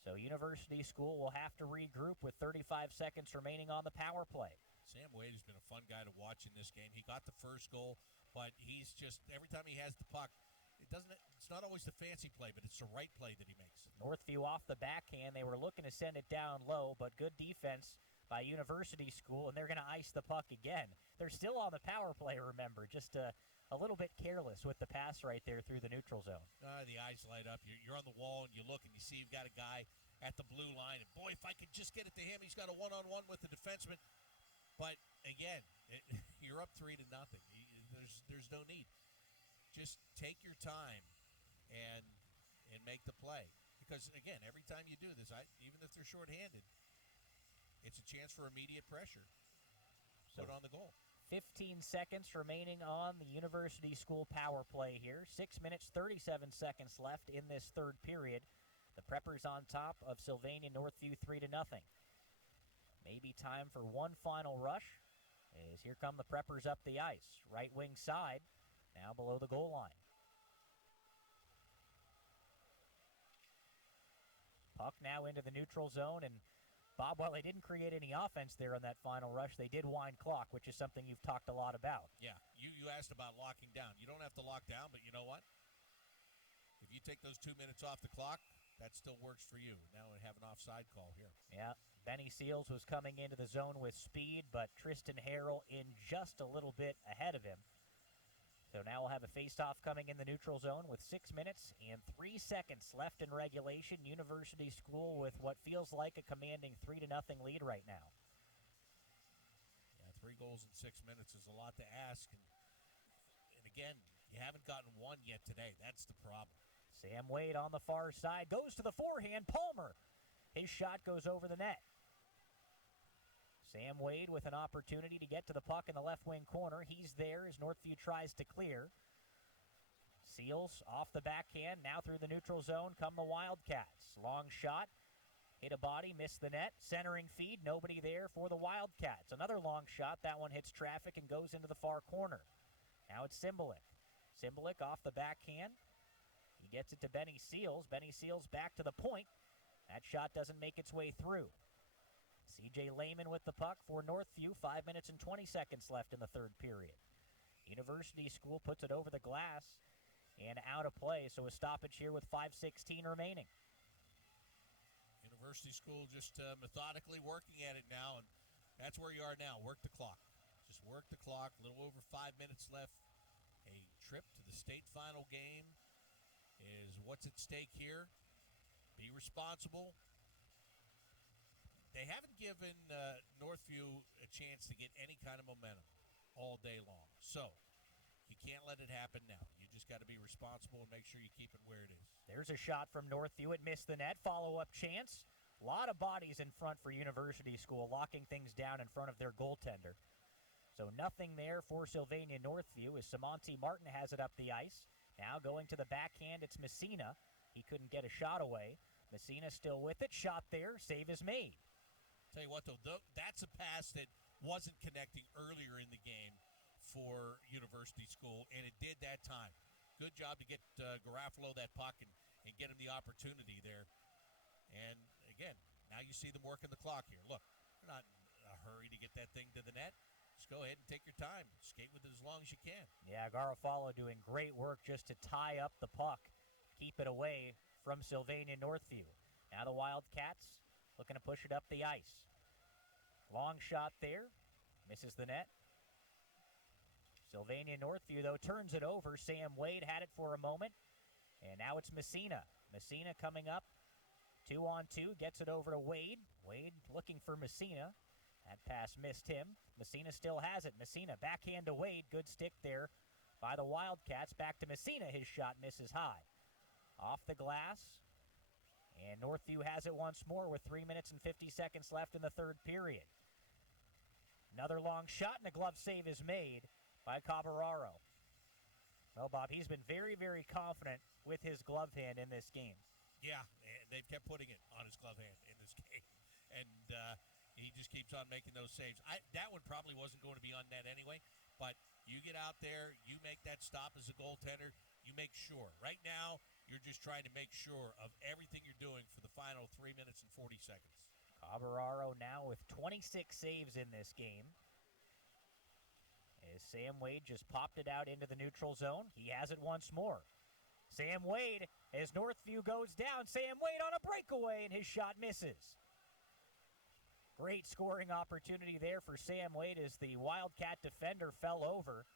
So University School will have to regroup with 35 seconds remaining on the power play. Sam Wade has been a fun guy to watch in this game. He got the first goal, but he's just, every time he has the puck, it's not always the fancy play, but it's the right play that he makes. Northview off the backhand. They were looking to send it down low, but good defense by University School, and they're going to ice the puck again. They're still on the power play, remember, just a little bit careless with the pass right there through the neutral zone. The eyes light up. You're on the wall, and you look, and you see you've got a guy at the blue line, and boy, if I could just get it to him, he's got a one-on-one with the defenseman. But, again, you're up 3-0. There's no need. Just take your time and make the play. Because, again, every time you do this, even if they're shorthanded, it's a chance for immediate pressure. Put on the goal. 15 seconds remaining on the University School power play here. 6 minutes, 37 seconds left in this third period. The Preppers on top of Sylvania Northview 3-0. Maybe time for one final rush, as here come the Preppers up the ice. Right wing side, now below the goal line. Puck now into the neutral zone, and Bob, while they didn't create any offense there on that final rush, they did wind clock, which is something you've talked a lot about. Yeah, you asked about locking down. You don't have to lock down, but you know what? If you take those 2 minutes off the clock, that still works for you. Now we have an offside call here. Yeah, Benny Seals was coming into the zone with speed, but Tristan Harrell in just a little bit ahead of him. So now we'll have a face-off coming in the neutral zone with 6 minutes and 3 seconds left in regulation. University School with what feels like a commanding 3-0 lead right now. Yeah, 3 goals in 6 minutes is a lot to ask. And again, you haven't gotten one yet today. That's the problem. Sam Wade on the far side goes to the forehand. Palmer. His shot goes over the net. Sam Wade with an opportunity to get to the puck in the left wing corner. He's there as Northview tries to clear. Seals off the backhand. Now through the neutral zone come the Wildcats. Long shot. Hit a body, missed the net. Centering feed, nobody there for the Wildcats. Another long shot. That one hits traffic and goes into the far corner. Now it's Cymbaluk. Cymbaluk off the backhand. He gets it to Benny Seals. Benny Seals back to the point. That shot doesn't make its way through. C.J. Lehman with the puck for Northview. 5 minutes and 20 seconds left in the third period. University School puts it over the glass and out of play, so a stoppage here with 5:16 remaining. University School just methodically working at it now, and that's where you are now. Work the clock. Just work the clock. A little over 5 minutes left. A trip to the state final game is what's at stake here. Be responsible. They haven't given Northview a chance to get any kind of momentum all day long. So you can't let it happen now. You just got to be responsible and make sure you keep it where it is. There's a shot from Northview. It missed the net. Follow-up chance. A lot of bodies in front for University School, locking things down in front of their goaltender. So nothing there for Sylvania Northview as Sylvania Martin has it up the ice. Now going to the backhand, it's Messina. He couldn't get a shot away. Messina still with it. Shot there. Save is made. Tell you what, though, that's a pass that wasn't connecting earlier in the game for University School, and it did that time. Good job to get Garofalo that puck and get him the opportunity there. And, again, now you see them working the clock here. Look, they're not in a hurry to get that thing to the net. Just go ahead and take your time. Skate with it as long as you can. Yeah, Garofalo doing great work just to tie up the puck, keep it away from Sylvania Northview. Now the Wildcats looking to push it up the ice. Long shot there. Misses the net. Sylvania Northview, though, turns it over. Sam Wade had it for a moment. And now it's Messina. Messina coming up. 2-on-2. Gets it over to Wade. Wade looking for Messina. That pass missed him. Messina still has it. Messina backhand to Wade. Good stick there by the Wildcats. Back to Messina. His shot misses high. Off the glass. And Northview has it once more with 3 minutes and 50 seconds left in the third period. Another long shot, and a glove save is made by Cabararo. Well, Bob, he's been very, very confident with his glove hand in this game. Yeah, they've kept putting it on his glove hand in this game. And he just keeps on making those saves. That one probably wasn't going to be on net anyway, but you get out there, you make that stop as a goaltender, you make sure. Right now, you're just trying to make sure of everything you're doing for the final 3 minutes and 40 seconds. Cabararo now with 26 saves in this game. As Sam Wade just popped it out into the neutral zone. He has it once more. Sam Wade, as Northview goes down. Sam Wade on a breakaway, and his shot misses. Great scoring opportunity there for Sam Wade as the Wildcat defender fell over,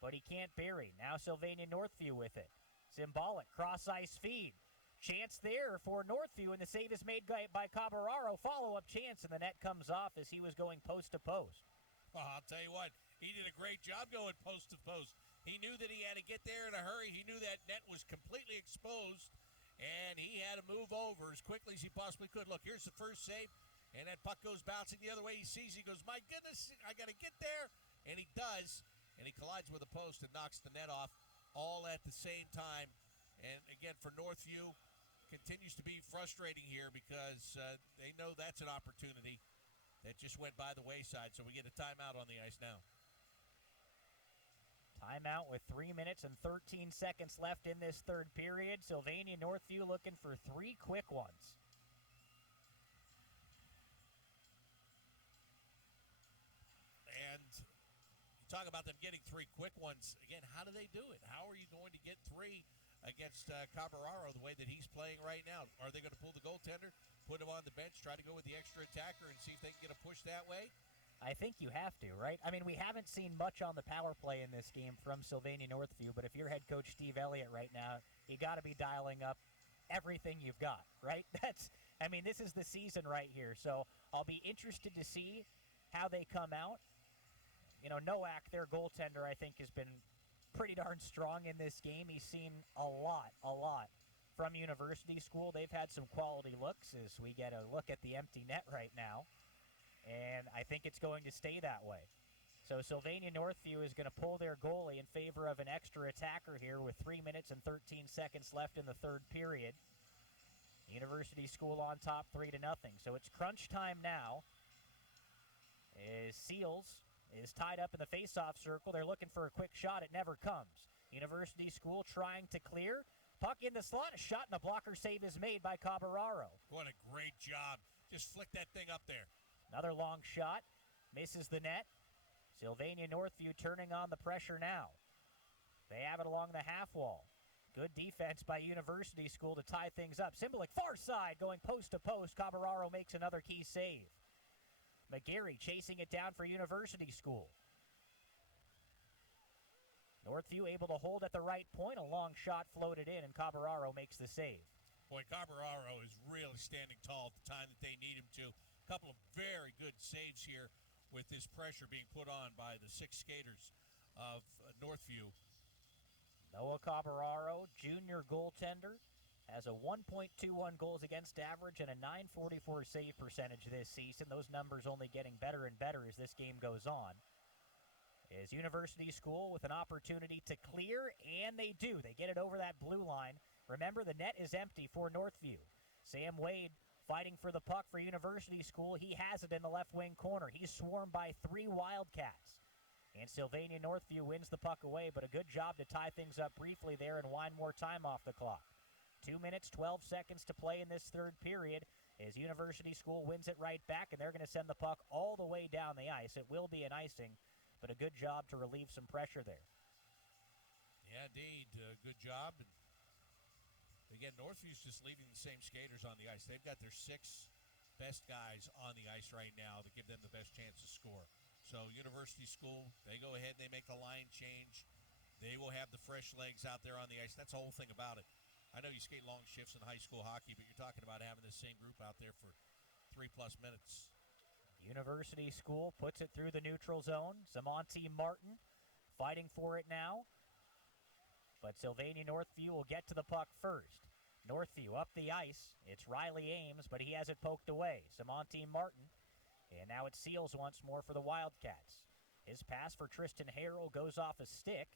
but he can't bury. Now Sylvania Northview with it. Symbolic cross-ice feed. Chance there for Northview, and the save is made by Cabararo. Follow-up chance, and the net comes off as he was going post to post. Oh, I'll tell you what, he did a great job going post to post. He knew that he had to get there in a hurry. He knew that net was completely exposed, and he had to move over as quickly as he possibly could. Look, here's the first save, and that puck goes bouncing the other way. He sees, he goes, my goodness, I got to get there, and he does, and he collides with a post and knocks the net off all at the same time. And again, for Northview, continues to be frustrating here because they know that's an opportunity that just went by the wayside. So we get a timeout on the ice now. Timeout with 3 minutes and 13 seconds left in this third period. Sylvania Northview looking for 3 quick ones. And you talk about them getting 3 quick ones. Again, how do they do it? How are you going to get 3 against Cabararo the way that he's playing right now? Are they going to pull the goaltender, put him on the bench, try to go with the extra attacker and see if they can get a push that way? I think you have to, right? I mean, we haven't seen much on the power play in this game from Sylvania Northview, but if you're head coach Steve Elliott right now, you got to be dialing up everything you've got, right? This is the season right here, so I'll be interested to see how they come out. You know, Nowak, their goaltender, I think has been pretty darn strong in this game. He's seen a lot from University School. They've had some quality looks as we get a look at the empty net right now. And I think it's going to stay that way. So Sylvania Northview is going to pull their goalie in favor of an extra attacker here with 3 minutes and 13 seconds left in the third period. University School on top 3-0. So it's crunch time now. As Seals is tied up in the face-off circle. They're looking for a quick shot. It never comes. University School trying to clear. Puck in the slot. A shot and a blocker save is made by Cabararo. What a great job. Just flick that thing up there. Another long shot. Misses the net. Sylvania Northview turning on the pressure now. They have it along the half wall. Good defense by University School to tie things up. Symbolic far side going post to post. Cabararo makes another key save. McGarry chasing it down for University School. Northview able to hold at the right point. A long shot floated in, and Cabararo makes the save. Boy, Cabararo is really standing tall at the time that they need him to. A couple of very good saves here with this pressure being put on by the 6 skaters of Northview. Noah Cabararo, junior goaltender, has a 1.21 goals against average and a .944 save percentage this season. Those numbers only getting better and better as this game goes on. Is University School with an opportunity to clear, and they do. They get it over that blue line. Remember, the net is empty for Northview. Sam Wade fighting for the puck for University School. He has it in the left wing corner. He's swarmed by 3 Wildcats. And Sylvania Northview wins the puck away, but a good job to tie things up briefly there and wind more time off the clock. 2 minutes, 12 seconds to play in this third period as University School wins it right back, and they're going to send the puck all the way down the ice. It will be an icing, but a good job to relieve some pressure there. Yeah, indeed. Good job. And again, Northview's just leaving the same skaters on the ice. They've got their 6 best guys on the ice right now to give them the best chance to score. So University School, they go ahead and they make the line change. They will have the fresh legs out there on the ice. That's the whole thing about it. I know you skate long shifts in high school hockey, but you're talking about having this same group out there for 3+ minutes. University School puts it through the neutral zone. Zamonte Martin fighting for it now. But Sylvania Northview will get to the puck first. Northview up the ice. It's Riley Ames, but he has it poked away. Zamonte Martin. And now it's Seals once more for the Wildcats. His pass for Tristan Harrell goes off a stick.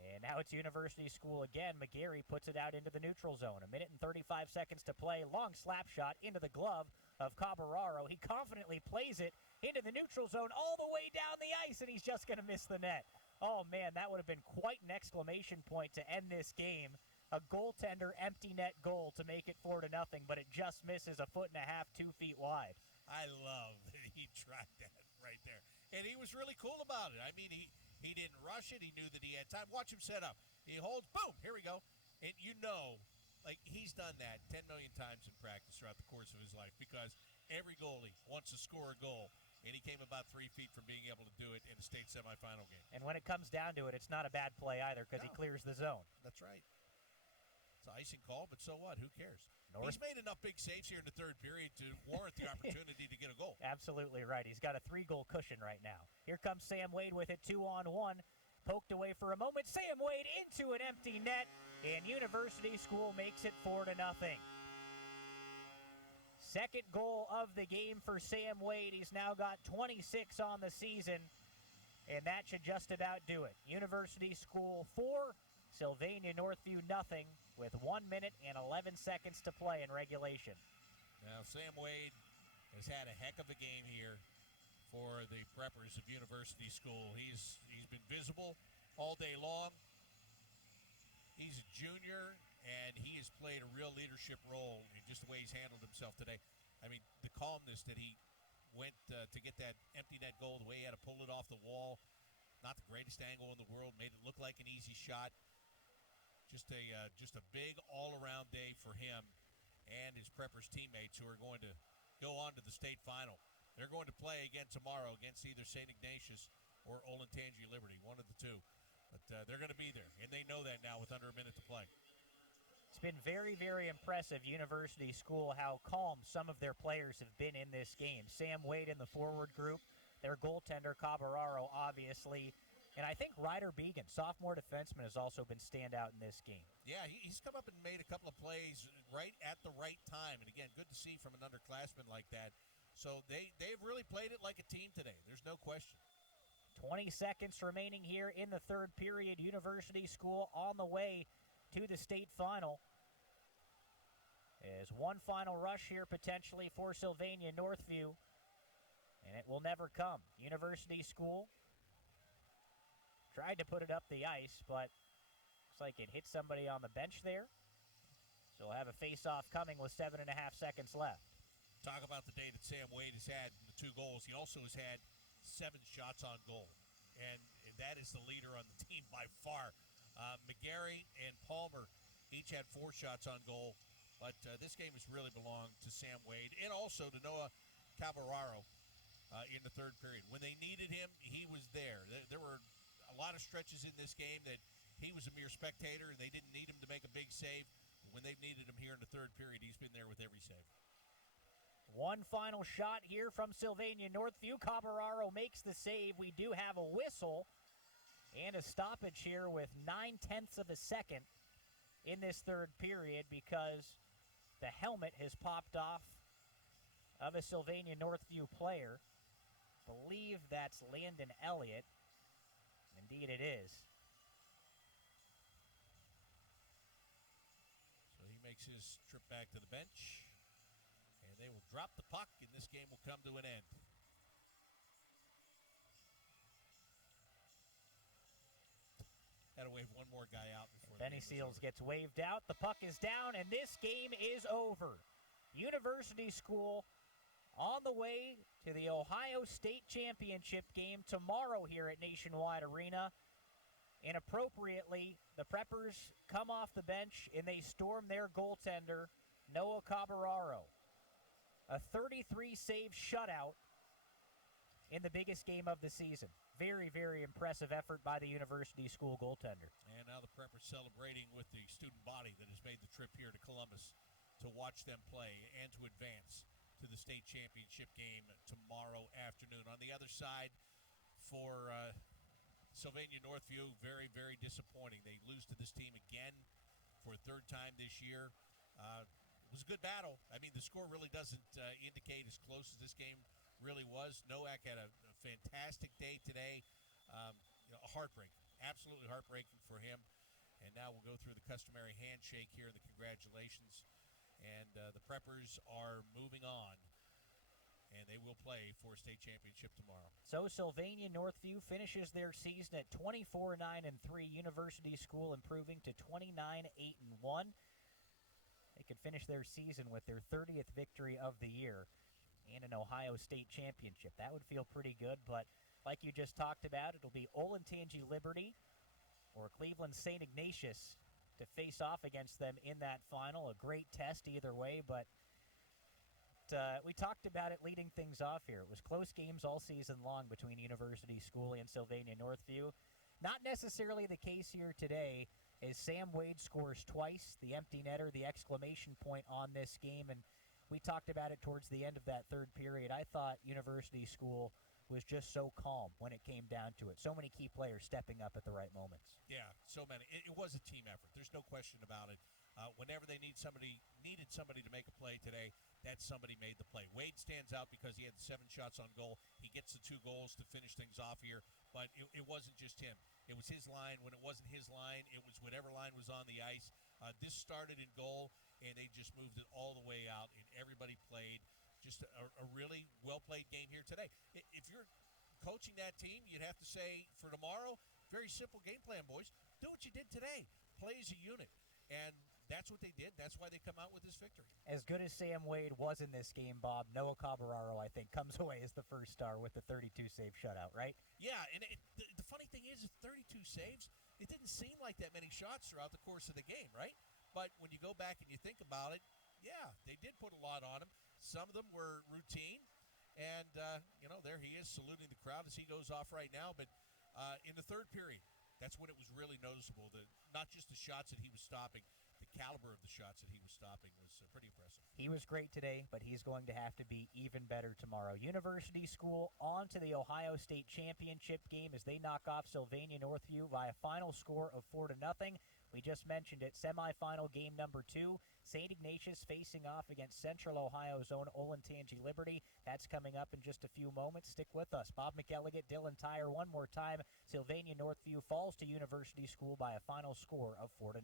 And now it's University School again. McGarry puts it out into the neutral zone. 1 minute and 35 seconds to play. Long slap shot into the glove of Caballero. He confidently plays it into the neutral zone all the way down the ice, and he's just going to miss the net. Oh, man, that would have been quite an exclamation point to end this game. A goaltender empty net goal to make it 4-0, but it just misses 1.5 feet, 2 feet wide. I love that he tried that right there. And he was really cool about it. I mean, he didn't rush it. He knew that he had time. Watch him set up. He holds, boom, here we go. And you know, like, he's done that 10 million times in practice throughout the course of his life because every goalie wants to score a goal. And he came about 3 feet from being able to do it in a state semifinal game. And when it comes down to it, it's not a bad play either because he clears the zone. That's right. It's an icing call, but so what? Who cares? He's made enough big saves here in the third period to warrant the opportunity to get a goal. Absolutely right. He's got a 3-goal cushion right now. Here comes Sam Wade with it 2-on-1. Poked away for a moment. Sam Wade into an empty net, and University School makes it 4-0. Second goal of the game for Sam Wade. He's now got 26 on the season, and that should just about do it. University School 4, Sylvania Northview nothing, with 1 minute and 11 seconds to play in regulation. Now, Sam Wade has had a heck of a game here for the Preppers of University School. He's been visible all day long. He's a junior, and he has played a real leadership role in just the way he's handled himself today. I mean, the calmness that he went to get that empty net goal, the way he had to pull it off the wall, not the greatest angle in the world, made it look like an easy shot. Just a big all-around day for him and his Preppers teammates who are going to go on to the state final. They're going to play again tomorrow against either St. Ignatius or Olentangy Liberty, one of the two. But they're going to be there, and they know that now with under a minute to play. It's been very, very impressive, University School, how calm some of their players have been in this game. Sam Wade in the forward group, their goaltender, Caballero, obviously. And I think Ryder Began, sophomore defenseman, has also been standout in this game. Yeah, he's come up and made a couple of plays right at the right time. And, again, good to see from an underclassman like that. So they've really played it like a team today. There's no question. 20 seconds remaining here in the third period. University School on the way to the state final. There's one final rush here potentially for Sylvania Northview, and it will never come. University School tried to put it up the ice, but looks like it hit somebody on the bench there. So we'll have a face-off coming with 7.5 seconds left. Talk about the day that Sam Wade has had in the 2 goals. He also has had 7 shots on goal, and that is the leader on the team by far. McGarry and Palmer each had 4 shots on goal, but this game has really belonged to Sam Wade and also to Noah Caballero in the third period. When they needed him, he was there. There were a lot of stretches in this game that he was a mere spectator and they didn't need him to make a big save. But when they've needed him here in the third period, he's been there with every save. One final shot here from Sylvania Northview. Caballero makes the save. We do have a whistle and a stoppage here with 0.9 of a second in this third period because the helmet has popped off of a Sylvania Northview player. I believe that's Landon Elliott. Indeed it is. So he makes his trip back to the bench, and they will drop the puck, and this game will come to an end. Got to wave one more guy out before the Benny game is Seals over. gets waved out. The puck is down, and this game is over. University School on the way to the Ohio State Championship game tomorrow here at Nationwide Arena. And appropriately, the Preppers come off the bench and they storm their goaltender, Noah Cabararo. A 33-save shutout in the biggest game of the season. Very, very impressive effort by the University School goaltender. And now the Preppers celebrating with the student body that has made the trip here to Columbus to watch them play and to advance to the state championship game tomorrow afternoon. On the other side, for Sylvania Northview, very, very disappointing. They lose to this team again for a third time this year. It was a good battle. I mean, the score really doesn't indicate as close as this game really was. Nowak had a fantastic day today. Heartbreaking, absolutely heartbreaking for him. And now we'll go through the customary handshake here, the congratulations. And the Preppers are moving on, and they will play for a state championship tomorrow. So Sylvania Northview finishes their season at 24-9-3. University School improving to 29-8-1. They could finish their season with their 30th victory of the year and an Ohio State championship. That would feel pretty good, but like you just talked about, it'll be Olentangy Liberty or Cleveland St. Ignatius to face off against them in that final. A great test either way, but we talked about it leading things off here. It was close games all season long between University School and Sylvania Northview. Not necessarily the case here today, as Sam Wade scores twice, the empty netter, the exclamation point on this game, and we talked about it towards the end of that third period. I thought University School was just so calm when it came down to it. So many key players stepping up at the right moments. Yeah, so many. It was a team effort. There's no question about it. Whenever they needed somebody to make a play today, that somebody made the play. Wade stands out because he had 7 shots on goal. He gets the 2 goals to finish things off here, but it wasn't just him. It was his line. When it wasn't his line, it was whatever line was on the ice. This started in goal, and they just moved it all the way out, and everybody played. Just a really well-played game here today. If you're coaching that team, you'd have to say for tomorrow, very simple game plan, boys. Do what you did today. Play as a unit. And that's what they did. That's why they come out with this victory. As good as Sam Wade was in this game, Bob, Noah Cabararo, I think, comes away as the first star with the 32-save shutout, right? Yeah, and the funny thing is 32 saves, it didn't seem like that many shots throughout the course of the game, right? But when you go back and you think about it, yeah, they did put a lot on him. Some of them were routine, and, there he is saluting the crowd as he goes off right now. But in the third period, that's when it was really noticeable. Not just the shots that he was stopping, the caliber of the shots that he was stopping was pretty impressive. He was great today, but he's going to have to be even better tomorrow. University School on to the Ohio State Championship game as they knock off Sylvania Northview by a final score of 4-0. We just mentioned it, semifinal game number 2. St. Ignatius facing off against Central Ohio's own Olentangy Liberty. That's coming up in just a few moments. Stick with us. Bob McElligott, Dylan Tyre, one more time. Sylvania Northview falls to University School by a final score of 4-0.